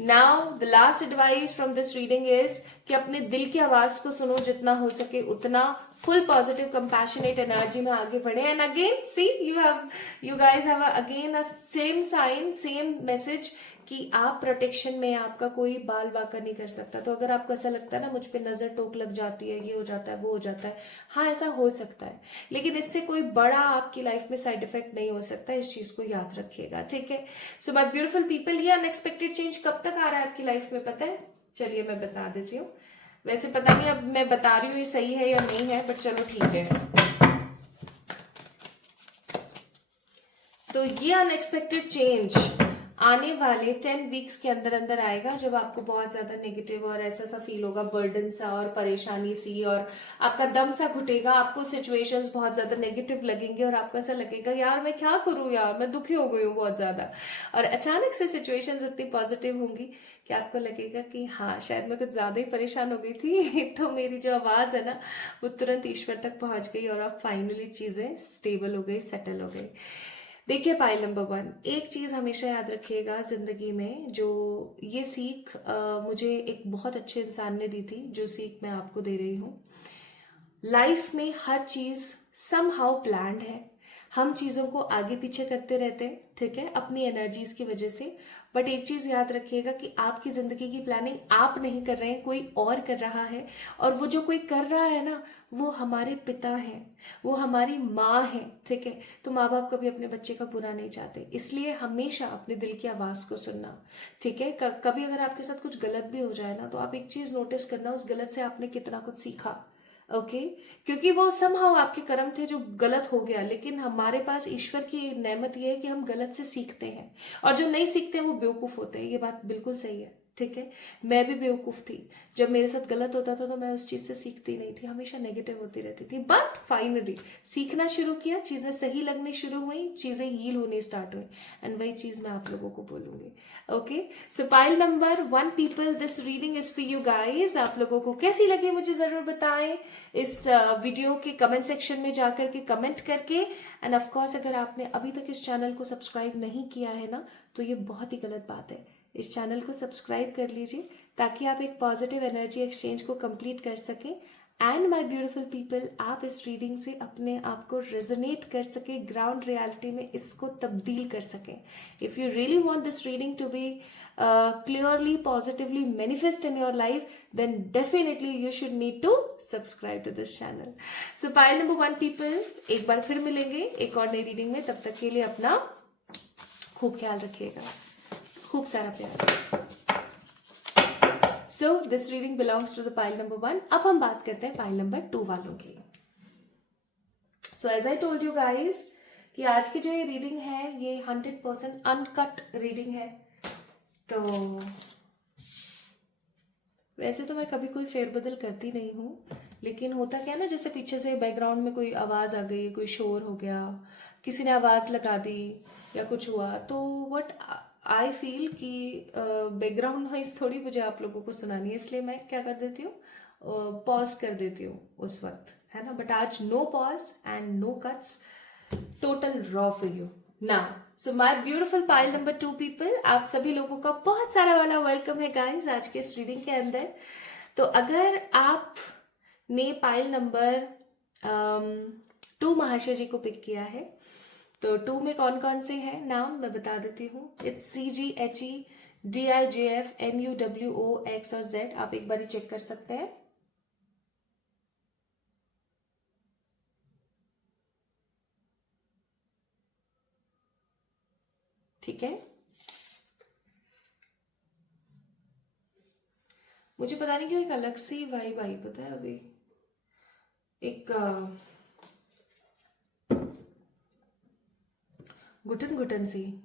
Now the last advice from this reading is कि अपने दिल की आवाज को सुनो, जितना हो सके उतना फुल पॉजिटिव कंपैशनेट एनर्जी में आगे बढ़े। And again see you guys have again a same sign, same message कि आप प्रोटेक्शन में, आपका कोई बाल वाका नहीं कर सकता। तो अगर आपको ऐसा लगता है ना मुझ पे नजर टोक लग जाती है, ये हो जाता है, वो हो जाता है, हाँ ऐसा हो सकता है, लेकिन इससे कोई बड़ा आपकी लाइफ में साइड इफेक्ट नहीं हो सकता, इस चीज को याद रखिएगा। ठीक है, सो माय ब्यूटीफुल पीपल, ये अनएक्सपेक्टेड चेंज कब तक आ रहा है आपकी लाइफ में पता है? चलिए मैं बता देती हूँ। वैसे पता नहीं अब मैं बता रही हूँ ये सही है या नहीं है, बट चलो ठीक है। तो ये अनएक्सपेक्टेड चेंज आने वाले 10 वीक्स के अंदर अंदर आएगा, जब आपको बहुत ज्यादा नेगेटिव और ऐसा सा फील होगा, बर्डन सा और परेशानी सी, और आपका दम सा घुटेगा, आपको सिचुएशंस बहुत ज्यादा नेगेटिव लगेंगे और आपको ऐसा लगेगा यार मैं क्या करूं, यार मैं दुखी हो गई हूँ बहुत ज्यादा। और अचानक से सिचुएशंस इतनी पॉजिटिव होंगी कि आपको लगेगा कि हाँ शायद मैं कुछ ज्यादा ही परेशान हो गई थी तो मेरी जो आवाज है ना वो तुरंत ईश्वर तक पहुंच गई और अब फाइनली चीजें स्टेबल हो गई, सेटल हो गई। देखिए पाइल नंबर 1, एक चीज हमेशा याद रखिएगा जिंदगी में, जो ये सीख मुझे एक बहुत अच्छे इंसान ने दी थी, जो सीख मैं आपको दे रही हूँ। लाइफ में हर चीज समहाउ प्लान्ड है। हम चीजों को आगे पीछे करते रहते हैं, ठीक है, अपनी एनर्जीज की वजह से। बट एक चीज याद रखिएगा कि आपकी जिंदगी की प्लानिंग आप नहीं कर रहे हैं, कोई और कर रहा है। और वो जो कोई कर रहा है ना, वो हमारे पिता हैं, वो हमारी माँ है, ठीक है। तो माँ बाप कभी अपने बच्चे का बुरा नहीं चाहते, इसलिए हमेशा अपने दिल की आवाज को सुनना, ठीक है। कभी अगर आपके साथ कुछ गलत भी हो जाए ना, तो आप एक चीज नोटिस करना, उस गलत से आपने कितना कुछ सीखा। ओके क्योंकि वो समहाउ आपके कर्म थे जो गलत हो गया, लेकिन हमारे पास ईश्वर की नेमत ये है कि हम गलत से सीखते हैं, और जो नहीं सीखते हैं वो बेवकूफ होते हैं। ये बात बिल्कुल सही है, ठीक है। मैं भी बेवकूफ थी, जब मेरे साथ गलत होता था तो मैं उस चीज से सीखती नहीं थी, हमेशा नेगेटिव होती रहती थी। बट फाइनली सीखना शुरू किया, चीजें सही लगनी शुरू हुई, चीजें हील होनी स्टार्ट हुई, एंड वही चीज मैं आप लोगों को बोलूंगी। Okay so pile number 1 people, this reading is for you guys. आप लोगों को कैसी लगी मुझे जरूर बताएं इस वीडियो के कमेंट सेक्शन में जाकर के कमेंट करके। एंड ऑफ कोर्स अगर आपने अभी तक इस चैनल को सब्सक्राइब नहीं किया है ना, तो ये बहुत ही गलत बात है। इस चैनल को सब्सक्राइब कर लीजिए ताकि आप एक पॉजिटिव एनर्जी एक्सचेंज को कंप्लीट कर सकें। एंड माय ब्यूटीफुल पीपल, आप इस रीडिंग से अपने आप को रेजोनेट कर सके, ग्राउंड रियलिटी में इसको तब्दील कर सकें। If you really want this reading to be clearly positively manifest in your life, then definitely you should need to subscribe to this channel. So pile number 1 people, एक बार फिर मिलेंगे एक और नई रीडिंग में, तब तक के लिए अपना खूब ख्याल रखिएगा, खूब सारा प्यार। So this reading belongs to the pile number 1. अब हम बात करते हैं pile number 2 वालों की। So as I told you guys कि आज की जो ये रीडिंग है ये 100% अनकट रीडिंग है। तो वैसे तो मैं कभी कोई फेरबदल करती नहीं हूँ, लेकिन होता क्या है ना, जैसे पीछे से बैकग्राउंड में कोई आवाज़ आ गई, कोई शोर हो गया, किसी ने आवाज़ लगा दी या कुछ हुआ, तो व्हाट आई फील कि बैकग्राउंड नॉइज थोड़ी मुझे आप लोगों को सुनानी है, इसलिए मैं क्या कर देती हूँ, पॉज कर देती हूँ उस वक्त, है ना। बट आज no pause and no cuts, total raw for you now. So my beautiful pile number 2 people, आप सभी लोगों का बहुत सारा वाला वेलकम है गाइस आज के इस रीडिंग के अंदर। तो अगर आपने पाइल नंबर 2 महाशय जी को पिक किया है, तो 2 में कौन कौन से हैं नाम मैं बता देती हूँ। इट्स CGHE DIJF NUWOX और Z, आप एक बार चेक कर सकते हैं। ठीक है, मुझे पता नहीं क्यों एक अलग सी वाइब आई, पता है अभी एक घुटन घुटन सी,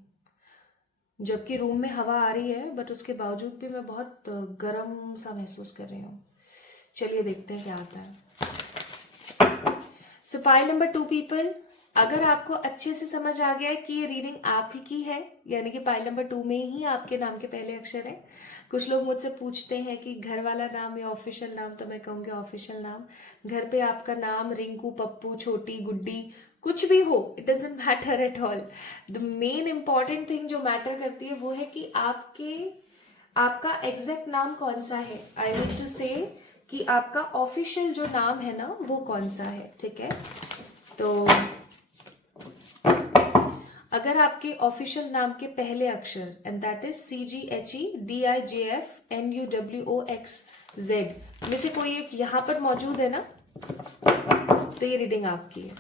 जबकि रूम में हवा आ रही है, बट उसके बावजूद भी मैं बहुत गर्म सा महसूस कर रही हूँ। चलिए देखते हैं क्या आता है। सो पाइल नंबर 2 पीपल, अगर आपको अच्छे से समझ आ गया है कि ये रीडिंग आप ही की है, यानी कि पाइल नंबर 2 में ही आपके नाम के पहले अक्षर है। कुछ लोग मुझसे पूछते हैं कि घर वाला नाम या ऑफिशियल नाम, तो मैं कहूँगी ऑफिशियल नाम। घर पे आपका नाम रिंकू, पप्पू, छोटी, गुड्डी, कुछ भी हो, it doesn't matter at all. The main important thing जो मैटर करती है वो है कि आपका एग्जैक्ट नाम कौन सा है। आई मीन टू से कि आपका ऑफिशियल जो नाम है ना वो कौन सा है, ठीक है। तो अगर आपके ऑफिशियल नाम के पहले अक्षर, एंड दैट इज CGHEDIJFNUWOXZ में से कोई एक यहां पर मौजूद है ना, तो ये रीडिंग आपकी है।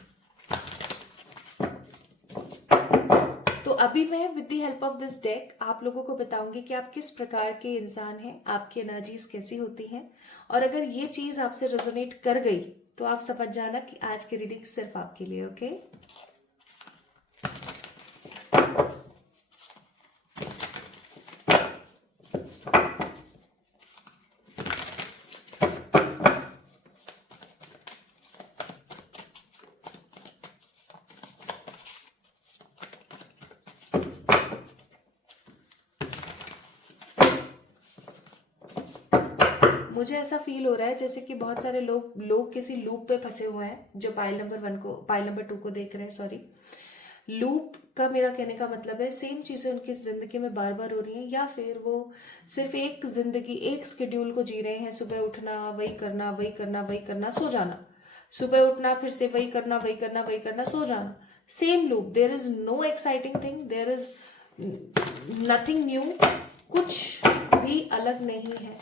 तो अभी मैं with the help of this deck आप लोगों को बताऊंगी कि आप किस प्रकार के इंसान हैं, आपकी एनर्जीज कैसी होती हैं, और अगर ये चीज आपसे रेजोनेट कर गई तो आप समझ जाना कि आज की रीडिंग सिर्फ आपके लिए। ओके मुझे ऐसा फील हो रहा है जैसे कि बहुत सारे लोग किसी लूप पे फंसे हुए हैं, जो पाइल नंबर 2 को देख रहे हैं। सॉरी, लूप का मेरा कहने का मतलब है सेम चीजें उनकी जिंदगी में बार बार हो रही हैं, या फिर वो सिर्फ एक जिंदगी, एक स्केड्यूल को जी रहे हैं। सुबह उठना, वही करना, वही करना, वही करना, सो जाना, सुबह उठना, फिर से वही करना, वही करना, वही करना, सो जाना, same loop. There is no exciting thing, there is nothing new, कुछ भी अलग नहीं है,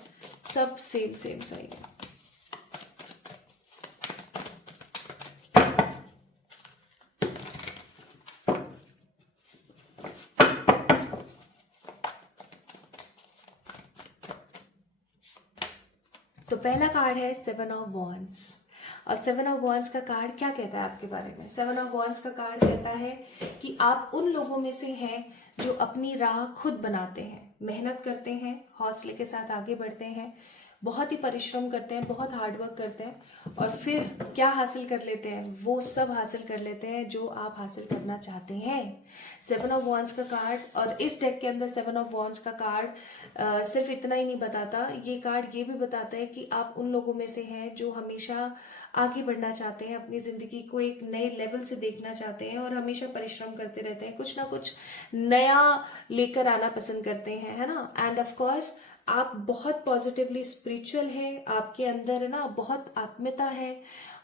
सब सेम सेम सही है। तो पहला कार्ड है 7 ऑफ वॉन्ड्स। और 7 ऑफ वॉन्ड्स का कार्ड क्या कहता है आपके बारे में? 7 ऑफ वॉन्ड्स का कार्ड कहता है कि आप उन लोगों में से हैं जो अपनी राह खुद बनाते हैं, मेहनत करते हैं, हौसले के साथ आगे बढ़ते हैं, बहुत ही परिश्रम करते हैं, बहुत हार्डवर्क करते हैं, और फिर क्या हासिल कर लेते हैं? वो सब हासिल कर लेते हैं जो आप हासिल करना चाहते हैं। 7 ऑफ वॉन्ड्स का कार्ड, और इस डेक के अंदर 7 ऑफ वॉन्ड्स का कार्ड सिर्फ इतना ही नहीं बताता, ये कार्ड ये भी बताता है कि आप उन लोगों में से हैं जो हमेशा आगे बढ़ना चाहते हैं, अपनी जिंदगी को एक नए लेवल से देखना चाहते हैं, और हमेशा परिश्रम करते रहते हैं, कुछ ना कुछ नया लेकर आना पसंद करते हैं, है ना। एंड ऑफ कोर्स आप बहुत पॉजिटिवली स्पिरिचुअल हैं, आपके अंदर है ना बहुत आत्मीयता है।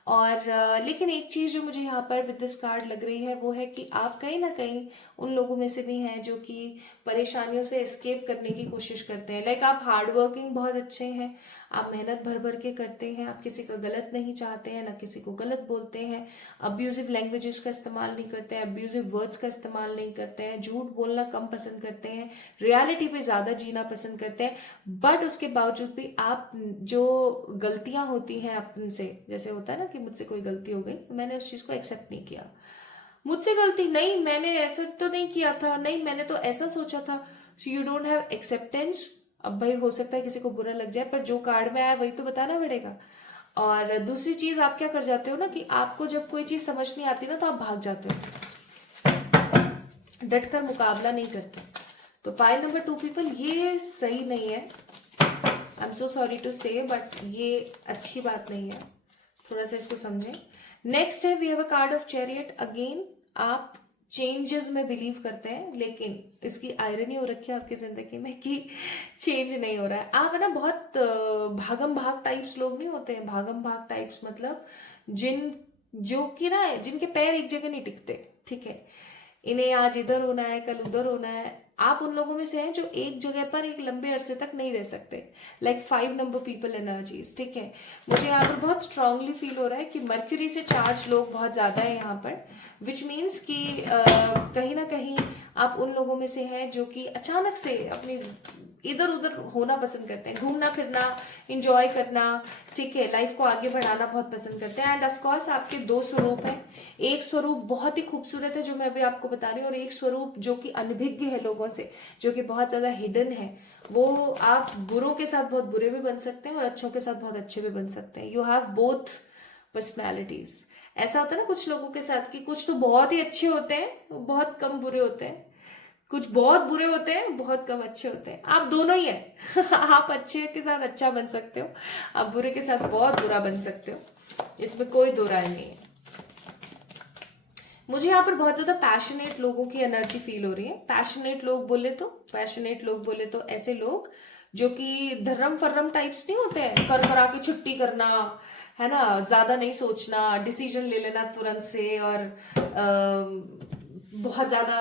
और लेकिन एक चीज जो मुझे यहाँ पर विद दिस कार्ड लग रही है वो है कि आप कहीं ना कहीं उन लोगों में से भी हैं जो कि परेशानियों से एस्केप करने की कोशिश करते हैं। लाइक आप हार्ड वर्किंग बहुत अच्छे हैं, आप मेहनत भर भर के करते हैं, आप किसी का गलत नहीं चाहते हैं, ना किसी को गलत बोलते हैं, अब्यूजिव लैंग्वेजेस का इस्तेमाल नहीं करते हैं, अब्यूजिव वर्ड्स का इस्तेमाल नहीं करते हैं, झूठ बोलना कम पसंद करते हैं, रियलिटी पे ज़्यादा जीना पसंद करते हैं। बट उसके बावजूद भी आप जो गलतियां होती हैं आपसे, जैसे होता है ना कि मुझसे कोई गलती हो गई, मैंने उस चीज़ को एक्सेप्ट नहीं किया, मुझसे गलती नहीं, मैंने ऐसा तो नहीं किया था, नहीं मैंने तो ऐसा सोचा था। So you don't have acceptance. अब भाई हो सकता है किसी को बुरा लग जाए, पर जो कार्ड में आया वही तो बताना पड़ेगा। और दूसरी चीज आप क्या कर जाते हो ना कि आपको जब कोई चीज समझ नहीं आती ना तो आप भाग जाते हो, डटकर मुकाबला नहीं करते। तो पाइल नंबर 2 पीपल, ये सही नहीं है। I am so sorry to say, but ये अच्छी बात नहीं है, थोड़ा सा इसको समझें। नेक्स्ट है we have a card of chariot. Again आप चेंजेस में बिलीव करते हैं, लेकिन इसकी आयरनी हो रखी है आपकी जिंदगी में कि चेंज नहीं हो रहा है। आप है ना बहुत भागम भाग टाइप्स लोग नहीं होते हैं। भागम भाग टाइप्स मतलब जो कि ना जिनके पैर एक जगह नहीं टिकते, ठीक है, इन्हें आज इधर होना है, कल उधर होना है। आप उन लोगों में से हैं जो एक जगह पर एक लंबे अरसे तक नहीं रह सकते, लाइक 5 नंबर पीपल एनर्जीज, ठीक है। मुझे यहाँ पर बहुत स्ट्रांगली फील हो रहा है कि मर्क्यूरी से चार्ज लोग बहुत ज्यादा है यहाँ पर, विच मीन्स कि कहीं ना कहीं आप उन लोगों में से हैं जो कि अचानक से अपनी इधर उधर होना पसंद करते हैं, घूमना फिरना, इंजॉय करना, ठीक है, लाइफ को आगे बढ़ाना बहुत पसंद करते हैं। एंड ऑफ कोर्स आपके 2 स्वरूप हैं, एक स्वरूप बहुत ही खूबसूरत है जो मैं अभी आपको बता रही हूँ, और एक स्वरूप जो कि अनभिज्ञ है लोगों से, जो कि बहुत ज्यादा हिडन है। वो आप बुरों के साथ बहुत बुरे भी बन सकते हैं और अच्छों के साथ बहुत अच्छे भी बन सकते हैं। You have both personalities. ऐसा होता है ना कुछ लोगों के साथ कि कुछ तो बहुत ही अच्छे होते हैं, बहुत कम बुरे होते हैं, कुछ बहुत बुरे होते हैं, बहुत कम अच्छे होते हैं। आप दोनों ही हैं आप अच्छे के साथ अच्छा बन सकते हो, आप बुरे के साथ बहुत बुरा बन सकते हो, इसमें कोई दो राय नहीं है। मुझे यहाँ पर बहुत ज्यादा पैशनेट लोगों की एनर्जी फील हो रही है। पैशनेट लोग बोले तो ऐसे लोग जो कि धर्रम फर्रम टाइप्स नहीं होते हैं, कर करा के छुट्टी करना, है ना, ज्यादा नहीं सोचना, डिसीजन ले लेना तुरंत से, और बहुत ज्यादा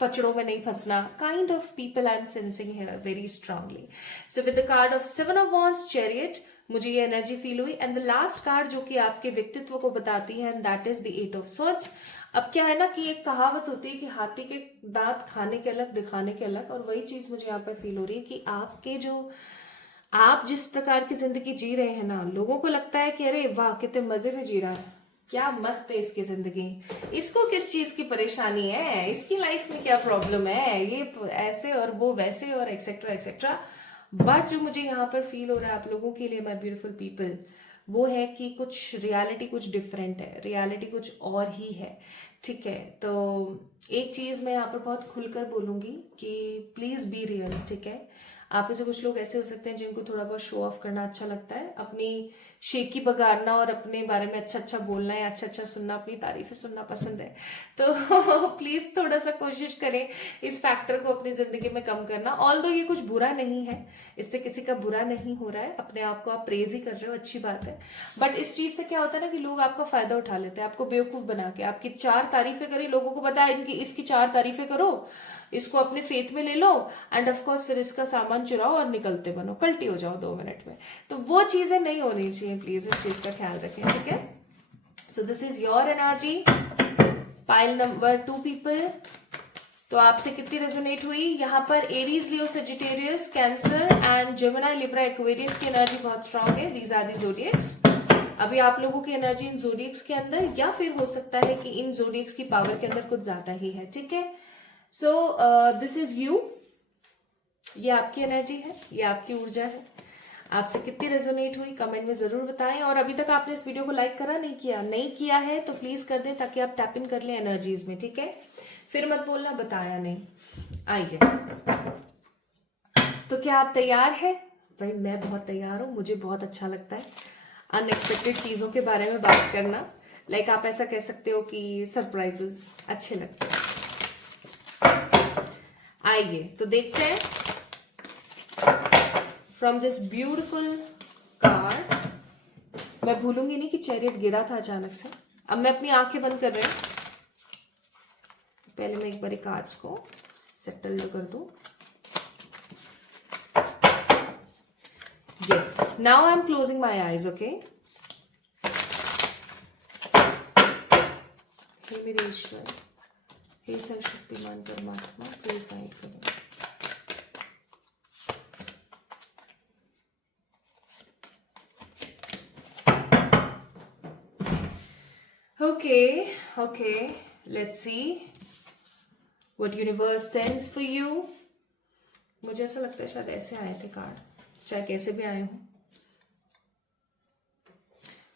पचड़ों में नहीं फंसना, kind of people I am sensing here very strongly. So with the card of 7 of wands chariot मुझे ये एनर्जी फील हुई। एंड द लास्ट कार्ड जो कि आपके व्यक्तित्व को बताती है, and that is the 8 of swords. अब क्या है ना कि एक कहावत होती है कि हाथी के दांत खाने के अलग, दिखाने के अलग, और वही चीज मुझे यहाँ पर फील हो रही है कि आप जिस प्रकार की जिंदगी जी रहे हैं ना, लोगों को लगता है कि अरे वाह कितने मजे में जी रहा है, क्या मस्त है इसकी जिंदगी, इसको किस चीज की परेशानी है, इसकी लाइफ में क्या प्रॉब्लम है, ये ऐसे और वो वैसे और एक्सेट्रा एक्सेट्रा। बट जो मुझे यहाँ पर फील हो रहा है आप लोगों के लिए, माय ब्यूटीफुल पीपल, वो है कि कुछ रियलिटी कुछ डिफरेंट है, रियलिटी कुछ और ही है, ठीक है। तो एक चीज मैं यहाँ पर बहुत खुलकर बोलूंगी कि प्लीज बी रियल, ठीक है। आप में से कुछ लोग ऐसे हो सकते हैं जिनको थोड़ा बहुत शो ऑफ करना अच्छा लगता है, अपनी शेकी बगाड़ना और अपने बारे में अच्छा अच्छा बोलना या अच्छा अच्छा सुनना, अपनी तारीफें सुनना पसंद है। तो प्लीज थोड़ा सा कोशिश करें इस फैक्टर को अपनी जिंदगी में कम करना। ऑल्दो ये कुछ बुरा नहीं है, इससे किसी का बुरा नहीं हो रहा है, अपने आप को आप प्रेज ही कर रहे हो, अच्छी बात है। बट इस चीज से क्या होता है ना कि लोग आपका फायदा उठा लेते हैं, आपको बेवकूफ बना के। आपकी 4 तारीफें करी, लोगों को पता है इनकी इसकी 4 तारीफें करो, इसको अपने फेथ में ले लो, एंड ऑफ कोर्स फिर इसका सामान चुराओ और निकलते बनो, कल्टी हो जाओ 2 मिनट में। तो वो चीजें नहीं होनी चाहिए, प्लीज इस चीज का ख्याल रखें, ठीक है। So this is your energy, pile number 2 people. तो आपसे कितनी रेजोनेट हुई? यहाँ पर Aries, Leo, Sagittarius, Cancer and Gemini, Libra, Aquarius की एनर्जी बहुत स्ट्रांग है। These are the zodiacs. अभी आप लोगों की एनर्जी इन ज़ोडिएक्स के अंदर, या फिर हो सकता है कि इन ज़ोडिएक्स की पावर के अंदर कुछ ज्यादा ही है, ठीक है। सो दिस इज यू, ये आपकी एनर्जी है, ये आपकी ऊर्जा है। आपसे कितनी रेजोनेट हुई कमेंट में जरूर बताएं। और अभी तक आपने इस वीडियो को लाइक करा नहीं किया है तो प्लीज कर दें, ताकि आप टैप इन कर लें एनर्जीज में, ठीक है। फिर मत बोलना बताया नहीं। आइए, तो क्या आप तैयार हैं? भाई मैं बहुत तैयार हूं, मुझे बहुत अच्छा लगता है अनएक्सपेक्टेड चीजों के बारे में बात करना। लाइक आप ऐसा कह सकते हो कि सरप्राइजेस अच्छे लगते हैं। आइए तो देखते हैं फ्रॉम दिस ब्यूटिफुल कार्ड। मैं भूलूंगी नहीं कि चैरियट गिरा था अचानक से। अब मैं अपनी आंखें बंद कर रही हूं, पहले मैं एक बार कार्ड्स को सेटल कर दूं। Yes, now I am closing my eyes, okay. हे मेरे ईश्वर, हे सर्वशक्तिमान परमात्मा, प्लीज गाइड करो। Okay, let's see what universe sends for you. मुझे ऐसा लगता है शायद ऐसे आए थे कार्ड, चाहे कैसे भी आए हों।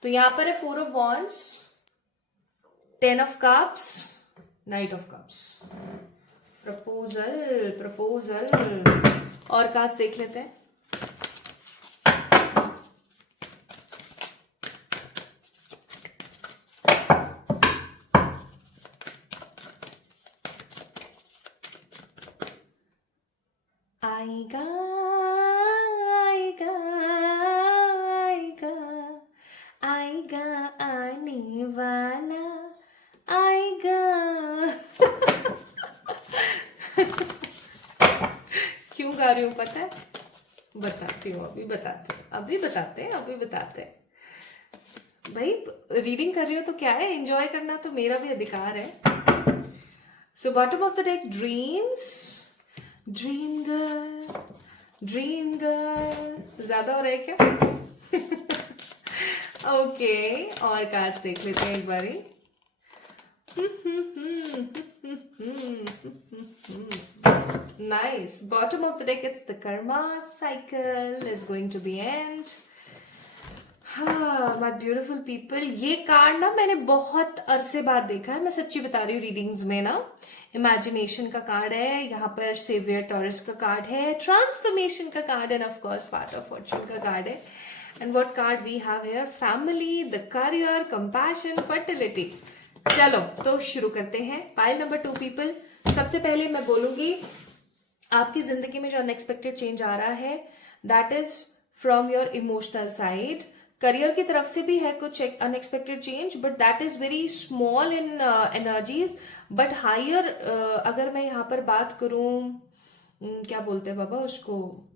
तो यहां पर है 4 of Wands, 10 of Cups, Knight of Cups। Proposal और कार्ड देख लेते हैं। आएगा आएगा आएगा आएगा, आने वाला आएगा। क्यों गा रही हूँ पता है? बताती हूँ, अभी बताते हैं। भाई रीडिंग कर रही हो तो क्या है, एंजॉय करना तो मेरा भी अधिकार है। So bottom of the deck, dream girl ज्यादा हो रहा है क्या? ओके, और कार्ड्स देख लेते हैं एक बारी। Nice, bottom of the deck, it's the karma cycle is going to be end. हाँ माय ब्यूटीफुल पीपल, ये कार्ड ना मैंने बहुत अरसे बाद देखा है, मैं सच्ची बता रही हूँ। रीडिंग्स में ना इमेजिनेशन का कार्ड है, यहाँ पर सेवियर टॉरस का कार्ड है, ट्रांसफॉर्मेशन का कार्ड है, of course part of fortune का कार्ड है। And what card we have here? Family, the career, compassion, fertility. चलो तो शुरू करते हैं। पाइल नंबर 2 पीपल, सबसे पहले मैं बोलूंगी आपकी जिंदगी में जो अनएक्सपेक्टेड चेंज आ रहा है, that is from your emotional side. Career की तरफ से भी है कुछ unexpected change, but that is very small in energies. But higher अगर मैं यहाँ पर बात करूं, क्या बोलते हैं बाबा उसको,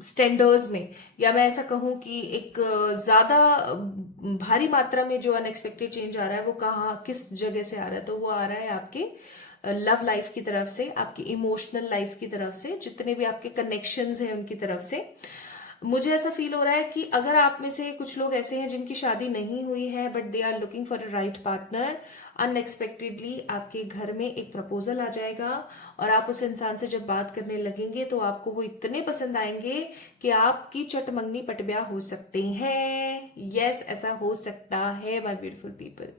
स्टैंडर्ड्स में, या मैं ऐसा कहूं कि एक ज्यादा भारी मात्रा में जो अनएक्सपेक्टेड चेंज आ रहा है वो कहाँ किस जगह से आ रहा है, तो वो आ रहा है आपके लव लाइफ की तरफ से, आपकी इमोशनल लाइफ की तरफ से, जितने भी आपके कनेक्शंस हैं उनकी तरफ से। मुझे ऐसा फील हो रहा है कि अगर आप में से कुछ लोग ऐसे हैं जिनकी शादी नहीं हुई है but they are looking for a right partner, unexpectedly आपके घर में एक प्रपोजल आ जाएगा और आप उस इंसान से जब बात करने लगेंगे तो आपको वो इतने पसंद आएंगे कि आपकी चटमंगनी पटब्याह हो सकते हैं। यस, ऐसा हो सकता है माय ब्यूटीफुल पीपल।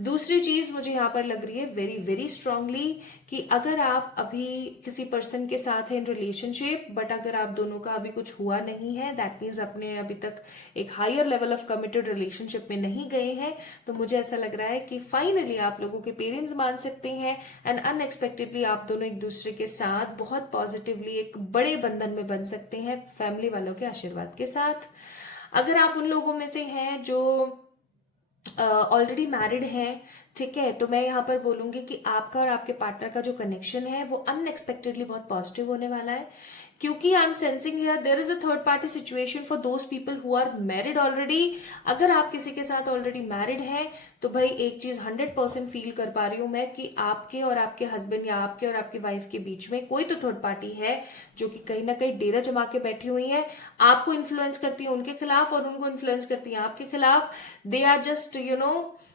दूसरी चीज मुझे यहाँ पर लग रही है वेरी वेरी स्ट्रांगली कि अगर आप अभी किसी पर्सन के साथ हैं इन रिलेशनशिप, बट अगर आप दोनों का अभी कुछ हुआ नहीं है, दैट मीन्स अपने अभी तक एक higher level of committed relationship में नहीं गए हैं, तो मुझे ऐसा लग रहा है कि फाइनली आप लोगों के पेरेंट्स मान सकते हैं एंड अनएक्सपेक्टेडली आप दोनों एक दूसरे के साथ बहुत पॉजिटिवली एक बड़े बंधन में बन सकते हैं फैमिली वालों के आशीर्वाद के साथ। अगर आप उन लोगों में से हैं जो ऑलरेडी मैरिड हैं, ठीक है, तो मैं यहाँ पर बोलूंगी कि आपका और आपके पार्टनर का जो कनेक्शन है वो अनएक्सपेक्टेडली बहुत पॉजिटिव होने वाला है, क्योंकि I am sensing here there is a third party situation for those people who are married already. अगर आप किसी के साथ ऑलरेडी मैरिड हैं तो भाई एक चीज 100% फील कर पा रही हूं मैं कि आपके और आपके हस्बैंड या आपके और आपकी वाइफ के बीच में कोई तो थर्ड पार्टी है जो कि कहीं ना कहीं डेरा जमा के बैठी हुई है, आपको इन्फ्लुएंस करती है उनके खिलाफ और उनको इन्फ्लुएंस करती है आपके खिलाफ। They are just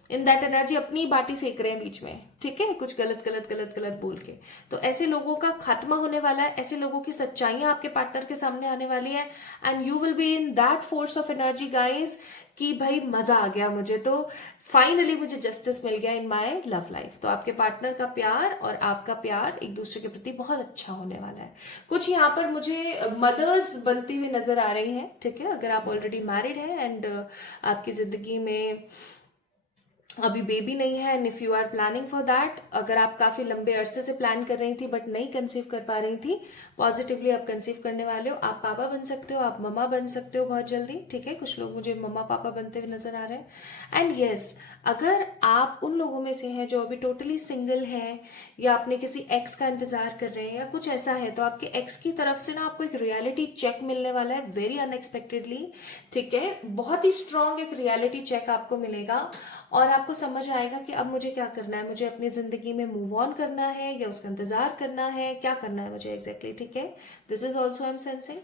in that energy अपनी बाटी सेक रहे हैं बीच में, ठीक है, कुछ गलत गलत गलत गलत बोल के। तो ऐसे लोगों का खात्मा होने वाला है, ऐसे लोगों की सच्चाइयां आपके पार्टनर के सामने आने वाली है and you will be in that force of energy guys कि भाई मजा आ गया मुझे, तो फाइनली मुझे जस्टिस मिल गया इन माय लव लाइफ। तो आपके पार्टनर का प्यार और आपका प्यार एक दूसरे के प्रति बहुत अच्छा होने वाला है। कुछ यहाँ पर मुझे मदर्स बनती हुई नजर आ रही हैं, ठीक है, अगर आप ऑलरेडी मैरिड हैं एंड आपकी जिंदगी में अभी बेबी नहीं है and if you are planning for that, अगर आप काफी लंबे अरसे से प्लान कर रही थी बट नहीं कंसीव कर पा रही थी, पॉजिटिवली आप कंसीव करने वाले हो, आप पापा बन सकते हो, आप ममा बन सकते हो बहुत जल्दी, ठीक है, कुछ लोग मुझे मम्मा पापा बनते हुए नजर आ रहे हैं। एंड यस, अगर आप उन लोगों में से हैं जो अभी टोटली सिंगल हैं या आपने किसी एक्स का इंतजार कर रहे हैं या कुछ ऐसा है, तो आपके एक्स की तरफ से ना आपको एक रियलिटी चेक मिलने वाला है वेरी अनएक्सपेक्टेडली, ठीक है, बहुत ही स्ट्रांग एक रियलिटी चेक आपको मिलेगा और आपको समझ आएगा कि अब मुझे क्या करना है, मुझे अपनी जिंदगी में मूव ऑन करना है या उसका इंतजार करना है, क्या करना है मुझे एग्जैक्टली, ठीक है, this is also I am sensing.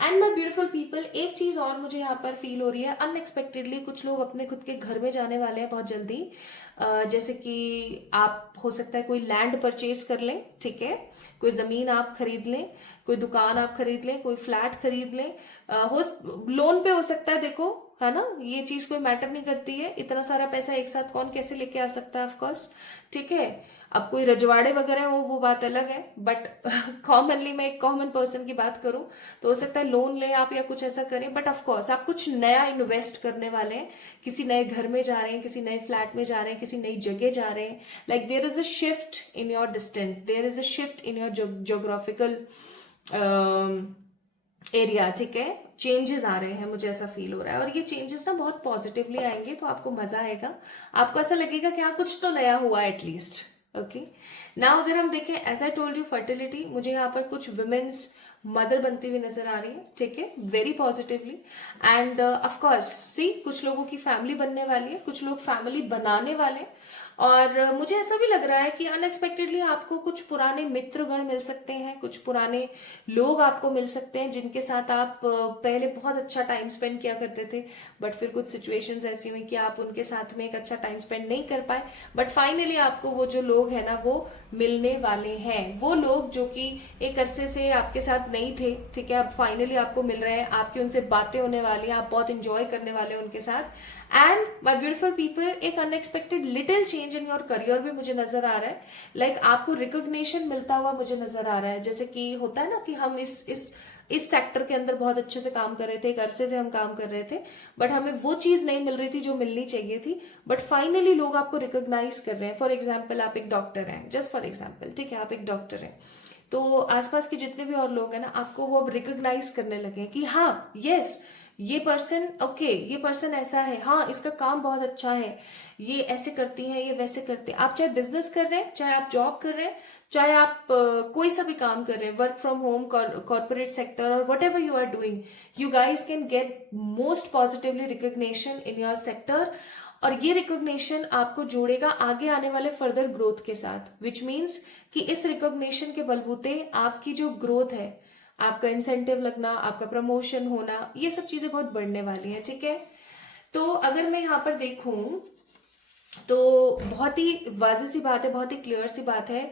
And my beautiful people, एक चीज और मुझे यहाँ पर फील हो रही है, अनएक्सपेक्टेडली कुछ लोग अपने खुद के घर में जाने वाले हैं बहुत जल्दी, जैसे कि आप हो सकता है कोई लैंड परचेज कर लें, ठीक है, कोई जमीन आप खरीद लें, कोई दुकान आप खरीद लें, कोई फ्लैट खरीद लें, हो लोन पे हो सकता है, देखो है ना, ये चीज कोई मैटर नहीं करती है, इतना सारा पैसा एक साथ कौन कैसे लेके आ सकता है, ऑफ कोर्स, ठीक है। अब कोई रजवाड़े वगैरह हो वो बात अलग है, बट कॉमनली मैं एक कॉमन पर्सन की बात करूं तो हो सकता है लोन ले आप या कुछ ऐसा करें, बट ऑफ कोर्स आप कुछ नया इन्वेस्ट करने वाले हैं, किसी नए घर में जा रहे हैं, किसी नए फ्लैट में जा रहे हैं, किसी नई जगह जा रहे हैं, like there is a shift in your distance, there is a shift in your geographical area, ठीक है, चेंजेस आ रहे हैं, मुझे ऐसा फील हो रहा है और ये चेंजेस ना बहुत पॉजिटिवली आएंगे, तो आपको मजा आएगा, आपको ऐसा लगेगा कि हाँ कुछ तो नया हुआ एटलीस्ट। ओके, नाउ अगर हम देखें, as I told you fertility, मुझे यहाँ पर कुछ वुमेन्स मदर बनती हुई नजर आ रही है, ठीक है, very positively and of course सी कुछ लोगों की फैमिली बनने वाली है, कुछ लोग फैमिली बनाने वाले, और मुझे ऐसा भी लग रहा है कि अनएक्सपेक्टेडली आपको कुछ पुराने मित्रगण मिल सकते हैं, कुछ पुराने लोग आपको मिल सकते हैं जिनके साथ आप पहले बहुत अच्छा टाइम स्पेंड किया करते थे, बट फिर कुछ सिचुएशंस ऐसी हुई कि आप उनके साथ में एक अच्छा टाइम स्पेंड नहीं कर पाए, बट फाइनली आपको वो जो लोग हैं ना वो मिलने वाले हैं, वो लोग जो कि एक अरसे से आपके साथ नहीं थे, ठीक है, अब फाइनली आपको मिल रहे हैं, आपकी उनसे बातें होने वाली हैं, आप बहुत इंजॉय करने वाले हैं उनके साथ। एंड माई ब्यूटीफुल पीपल, एक unexpected little change in your career भी मुझे नजर आ रहा है, लाइक आपको रिकॉग्निशन मिलता हुआ मुझे नजर आ रहा है, जैसे कि होता है ना कि हम इस सेक्टर के अंदर बहुत अच्छे से काम कर रहे थे, एक अरसे से हम काम कर रहे थे, बट हमें वो चीज नहीं मिल रही थी जो मिलनी चाहिए थी, बट फाइनली लोग आपको रिकॉग्नाइज कर रहे हैं। फॉर एग्जाम्पल आप एक डॉक्टर हैं, जस्ट फॉर एग्जाम्पल, ठीक है, आप एक डॉक्टर हैं, तो आसपास के जितने भी और लोग हैं ना आपको वो अब रिकॉग्नाइज करने लगे कि हाँ यस ये पर्सन ओके, ये पर्सन ऐसा है, हाँ इसका काम बहुत अच्छा है, ये ऐसे करती है, ये वैसे करते हैं। आप चाहे बिजनेस कर रहे हैं, चाहे आप जॉब कर रहे हैं, चाहे आप कोई सा भी काम कर रहे हैं, work from home, corporate sector और whatever you are doing, you guys can get most positively recognition in your sector, और ये रिकॉग्निशन आपको जोड़ेगा आगे आने वाले फर्दर ग्रोथ के साथ, विच मीन्स कि इस रिकॉग्निशन के बलबूते आपकी जो ग्रोथ है, आपका इंसेंटिव लगना, आपका प्रमोशन होना, ये सब चीजें बहुत बढ़ने वाली हैं, ठीक है। तो अगर मैं यहाँ पर देखूं तो बहुत ही वाज़ेह सी बात है, बहुत ही क्लियर सी बात है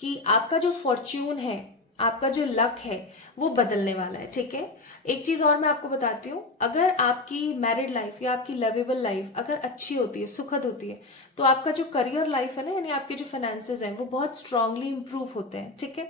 कि आपका जो फॉर्च्यून है, आपका जो लक है, वो बदलने वाला है। ठीक है, एक चीज और मैं आपको बताती हूँ, अगर आपकी मैरिड लाइफ या आपकी लवेबल लाइफ अगर अच्छी होती है, सुखद होती है, तो आपका जो करियर लाइफ है ना, यानी आपके जो फाइनेंसेस हैं, वो बहुत स्ट्रांगली इंप्रूव होते हैं। ठीक है,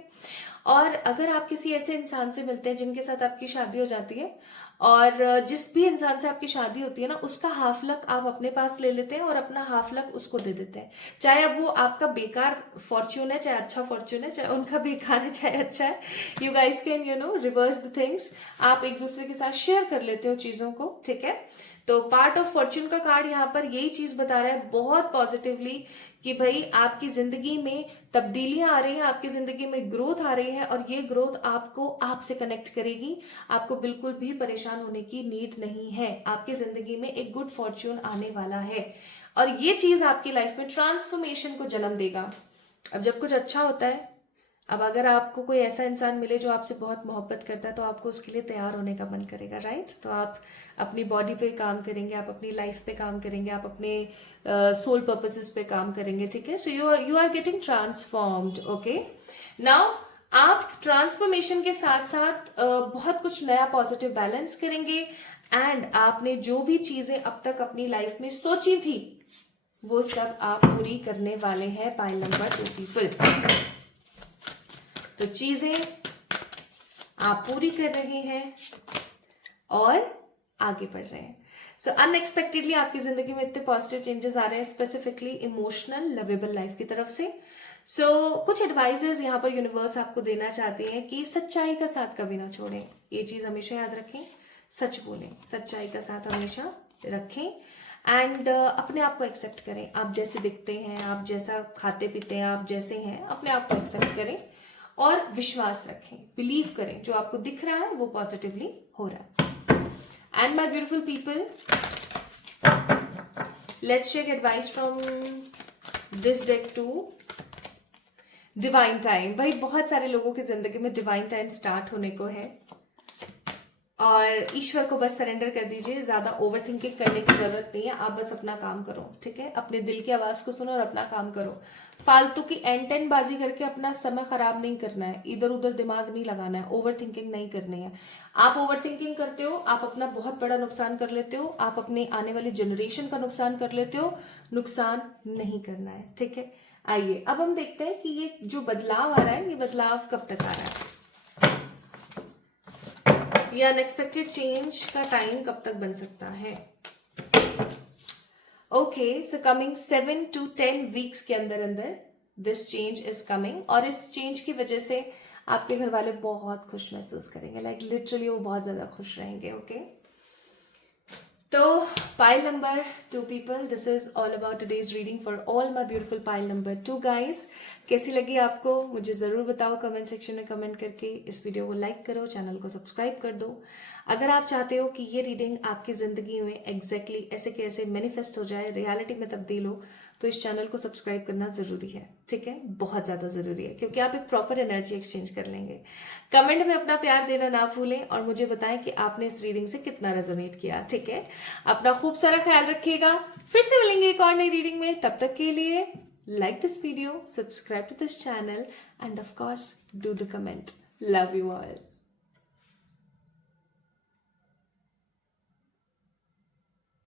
और अगर आप किसी ऐसे इंसान से मिलते हैं जिनके साथ आपकी शादी हो जाती है, और जिस भी इंसान से आपकी शादी होती है ना, उसका हाफ लक आप अपने पास ले लेते हैं और अपना हाफ लक उसको दे देते हैं। चाहे अब वो आपका बेकार फॉर्च्यून है, चाहे अच्छा फॉर्च्यून है, चाहे उनका बेकार है, चाहे अच्छा है, you guys can reverse the things. आप एक दूसरे के साथ शेयर कर लेते हो चीजों को। ठीक है, तो पार्ट ऑफ फॉर्च्यून का कार्ड यहाँ पर यही चीज बता रहा है बहुत पॉजिटिवली कि भाई आपकी जिंदगी में तब्दीलियां आ रही हैं, आपकी जिंदगी में ग्रोथ आ रही है, और ये ग्रोथ आपको आपसे कनेक्ट करेगी। आपको बिल्कुल भी परेशान होने की नीड नहीं है। आपकी जिंदगी में एक गुड फॉर्च्यून आने वाला है, और ये चीज आपकी लाइफ में ट्रांसफॉर्मेशन को जन्म देगा। अब जब कुछ अच्छा होता है, अब अगर आपको कोई ऐसा इंसान मिले जो आपसे बहुत मोहब्बत करता है, तो आपको उसके लिए तैयार होने का मन करेगा, राइट? तो आप अपनी बॉडी पे काम करेंगे, आप अपनी लाइफ पे काम करेंगे, आप अपने सोल पर्पसेस पे काम करेंगे। ठीक है, so you are getting transformed. Okay, now आप ट्रांसफॉर्मेशन के साथ साथ बहुत कुछ नया पॉजिटिव बैलेंस करेंगे, एंड आपने जो भी चीजें अब तक अपनी लाइफ में सोची थी, वो सब आप पूरी करने वाले हैं। पाइल नंबर 2 पीपल, तो चीजें आप पूरी कर रहे हैं और आगे बढ़ रहे हैं। सो अनएक्सपेक्टेडली आपकी जिंदगी में इतने पॉजिटिव चेंजेस आ रहे हैं, स्पेसिफिकली इमोशनल लवेबल लाइफ की तरफ से। कुछ एडवाइजेस यहाँ पर यूनिवर्स आपको देना चाहते हैं कि सच्चाई का साथ कभी ना छोड़ें। ये चीज हमेशा याद रखें, सच बोलें, सच्चाई का साथ हमेशा रखें, एंड अपने आप को एक्सेप्ट करें। आप जैसे दिखते हैं, आप जैसा खाते पीते हैं, आप जैसे हैं, अपने आप को एक्सेप्ट करें और विश्वास रखें, बिलीव करें, जो आपको दिख रहा है वो पॉजिटिवली हो रहा है। And my beautiful people, let's take advice from this deck to divine time. भाई बहुत सारे लोगों की जिंदगी में डिवाइन टाइम स्टार्ट होने को है, और ईश्वर को बस सरेंडर कर दीजिए। ज्यादा ओवर थिंकिंग करने की जरूरत नहीं है, आप बस अपना काम करो। ठीक है, अपने दिल की आवाज को सुनो और अपना काम करो। फालतू की एन बाजी करके अपना समय खराब नहीं करना है, इधर उधर दिमाग नहीं लगाना है, ओवर थिंकिंग नहीं करनी है। आप ओवर थिंकिंग करते हो, आप अपना बहुत बड़ा नुकसान कर लेते हो, आप अपने आने वाली जनरेशन का नुकसान कर लेते हो। नुकसान नहीं करना है। ठीक है, आइए अब हम देखते हैं कि ये जो बदलाव आ रहा है, ये बदलाव कब तक आ रहा है, ये अनएक्सपेक्टेड चेंज का टाइम कब तक बन सकता है। Okay, so coming 7 to 10 weeks के अंदर अंदर दिस चेंज इज कमिंग, और इस चेंज की वजह से आपके घर वाले बहुत खुश महसूस करेंगे, लाइक लिटरली वो बहुत ज्यादा खुश रहेंगे। ओके, तो pile number 2 people, this is all about today's reading for all my beautiful pile number 2 guys. कैसी लगी आपको मुझे जरूर बताओ कमेंट सेक्शन में कमेंट करके। इस वीडियो को लाइक करो, चैनल को सब्सक्राइब कर दो। अगर आप चाहते हो कि ये रीडिंग आपकी जिंदगी में एग्जैक्टली ऐसे के ऐसे मैनिफेस्ट हो जाए, रियलिटी में तब्दील हो, तो इस चैनल को सब्सक्राइब करना जरूरी है। ठीक है, बहुत ज्यादा जरूरी है, क्योंकि आप एक प्रॉपर एनर्जी एक्सचेंज कर लेंगे। कमेंट में अपना प्यार देना ना भूलें, और मुझे बताएं कि आपने इस रीडिंग से कितना रेजोनेट किया। ठीक है, अपना खूब सारा ख्याल रखिएगा। फिर से मिलेंगे एक और नई रीडिंग में, तब तक के लिए like this video, subscribe to this channel, and of course do the comment. Love you all.